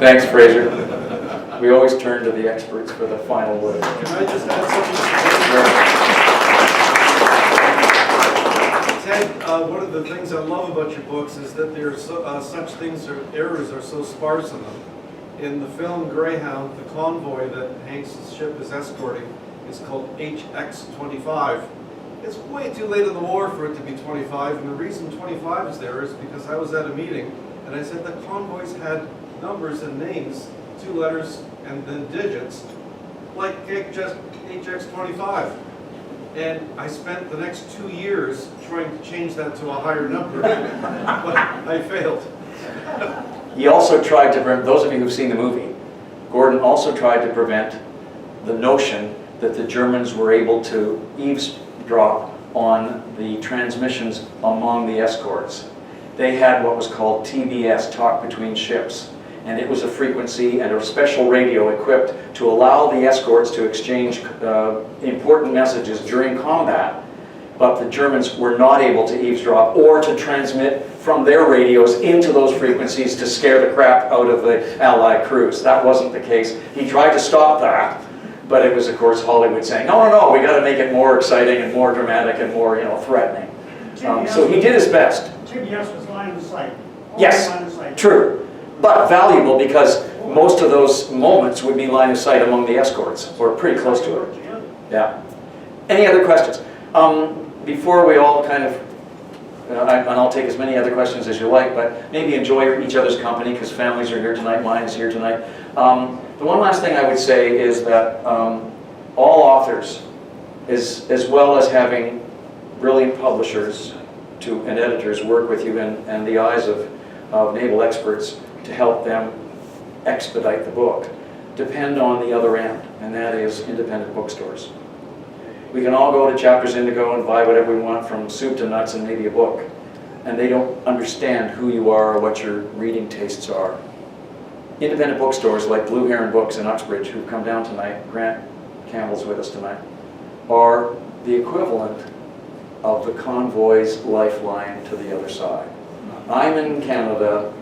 Thanks, Fraser. We always turn to the experts for the final word. Can I just add something? Ted, one of the things I love about your books is that there's such things, or errors are so sparse in them. In the film Greyhound, the convoy that Hanks' ship is escorting is called HX-25. It's way too late in the war for it to be 25, and the reason 25 is there is because I was at a meeting, and I said the convoys had numbers and names, 2 letters and then digits, like HX-25. And I spent the next 2 years trying to change that to a higher number, but I failed. He also tried to prevent, those of you who've seen the movie, Gordon also tried to prevent the notion that the Germans were able to eavesdrop on the transmissions among the escorts. They had what was called TBS, talk between ships, and it was a frequency and a special radio equipped to allow the escorts to exchange important messages during combat, but the Germans were not able to eavesdrop or to transmit from their radios into those frequencies to scare the crap out of the Allied crews. That wasn't the case. He tried to stop that, but it was, of course, Hollywood saying, no, we got to make it more exciting and more dramatic and more, threatening. So he did his best. TBS was line of sight. Yes, line of sight. True, but valuable because most of those moments would be line of sight among the escorts, or pretty close to it. Yeah. Any other questions? Before we all kind of, and I'll take as many other questions as you like, but maybe enjoy each other's company because families are here tonight, mine is here tonight. The one last thing I would say is that all authors, as well as having brilliant publishers and editors work with you and the eyes of naval experts to help them expedite the book, depend on the other end, and that is independent bookstores. We can all go to Chapters Indigo and buy whatever we want from soup to nuts and maybe a book, and they don't understand who you are or what your reading tastes are. Independent bookstores like Blue Heron Books in Uxbridge, who've come down tonight, Grant Campbell's with us tonight, are the equivalent of the convoy's lifeline to the other side. I'm in Canada,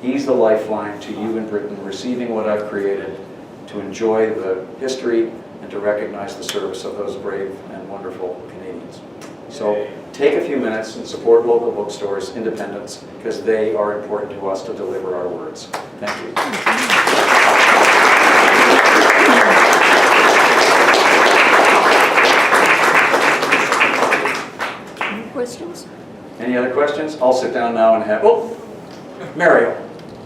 he's the lifeline to you in Britain, receiving what I've created to enjoy the history and to recognize the service of those brave and wonderful Canadians. So take a few minutes and support local bookstores, independents, because they are important to us to deliver our words. Thank you. Any questions? Any other questions? I'll sit down now and have, oh, Mario.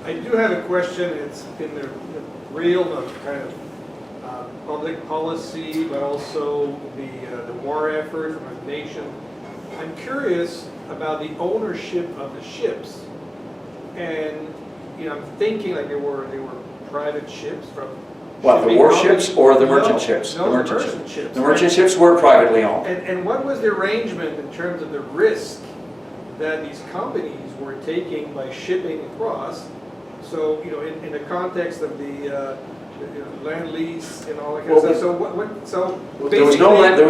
I do have a question. It's in the realm of kind of public policy, but also the war effort from a nation. I'm curious about the ownership of the ships, and I'm thinking like they were private ships from. What, the warships or the merchant ships? No, the merchant ships. The merchant ships were privately owned. And what was the arrangement in terms of the risk that these companies were taking by shipping across? So, in the context of the land lease and all that kind of stuff. So there was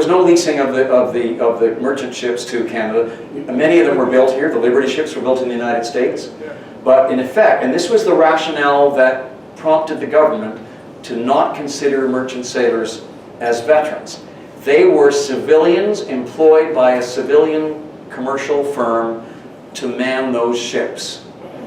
no leasing of the merchant ships to Canada. Many of them were built here. The Liberty ships were built in the United States. Yeah. But in effect, and this was the rationale that prompted the government to not consider merchant sailors as veterans. They were civilians employed by a civilian commercial firm to man those ships.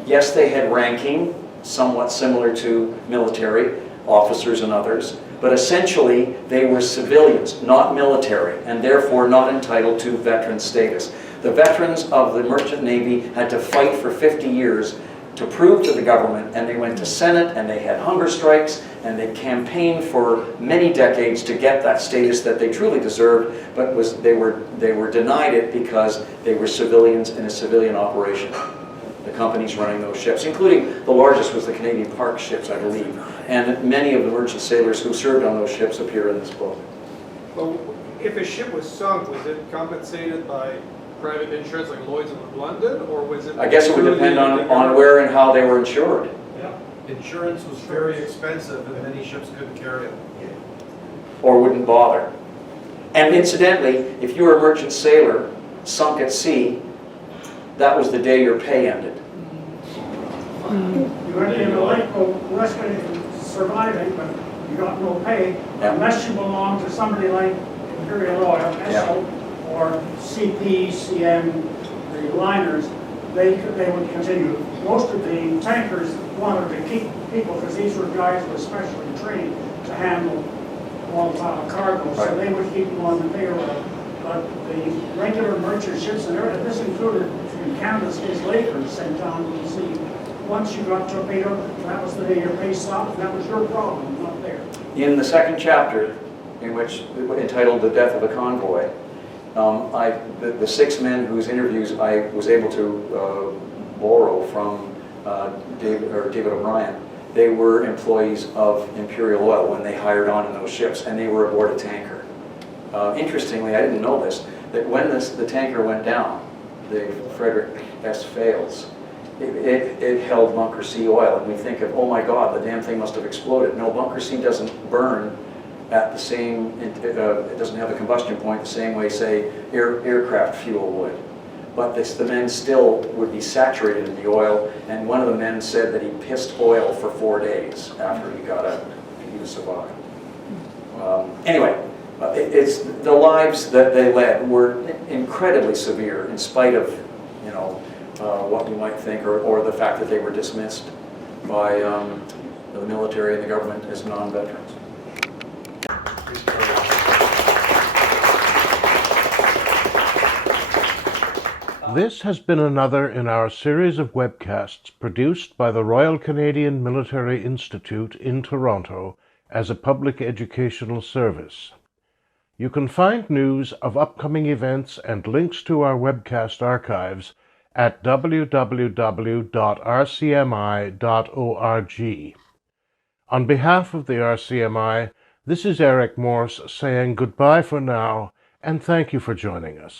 Yes, they had ranking, somewhat similar to military officers and others, but essentially they were civilians, not military, and therefore not entitled to veteran status. The veterans of the Merchant Navy had to fight for 50 years to prove to the government, and they went to Senate, and they had hunger strikes, and they campaigned for many decades to get that status that they truly deserved, but they were denied it because they were civilians in a civilian operation. The companies running those ships, including the largest was the Canadian Park ships, I believe, and many of the merchant sailors who served on those ships appear in this book. Well, if a ship was sunk, was it compensated by private insurance like Lloyd's of London, or was it? I guess it would depend on where and how they were insured. Yeah. Insurance was very expensive and many ships couldn't carry it. Or wouldn't bother. And incidentally, if you were a merchant sailor sunk at sea, that was the day your pay ended. You went in the lifeboat rescuing and surviving, but you got no pay unless you belong to somebody like Imperial Oil, Esso, or CP, CN, the liners. They would continue. Most of the tankers wanted to keep people because these were guys who were specially trained to handle all type of cargo, so they would keep them on the payroll. But the regular merchant ships, and this included in Canada's case Lakers sent down to the sea. Once you got torpedoed, that was the day your pay stopped, and that was your problem, not theirs. In the second chapter, entitled "The Death of a Convoy," the 6 men whose interviews I was able to borrow from David O'Brien, they were employees of Imperial Oil when they hired on in those ships, and they were aboard a tanker. Interestingly, I didn't know this, that when the tanker went down, the Frederick S. Fales, it held Bunker C oil, and we think of, oh my God, the damn thing must have exploded. No, Bunker C doesn't burn at the same, it doesn't have a combustion point the same way, say, aircraft fuel would. But the men still would be saturated in the oil, and one of the men said that he pissed oil for 4 days after he got out. He was survived. Anyway, it's the lives that they led were incredibly severe, in spite of, what we might think, or the fact that they were dismissed by the military and the government as non-veterans. This has been another in our series of webcasts produced by the Royal Canadian Military Institute in Toronto as a public educational service. You can find news of upcoming events and links to our webcast archives at www.rcmi.org. On behalf of the RCMI, this is Eric Morse saying goodbye for now, and thank you for joining us.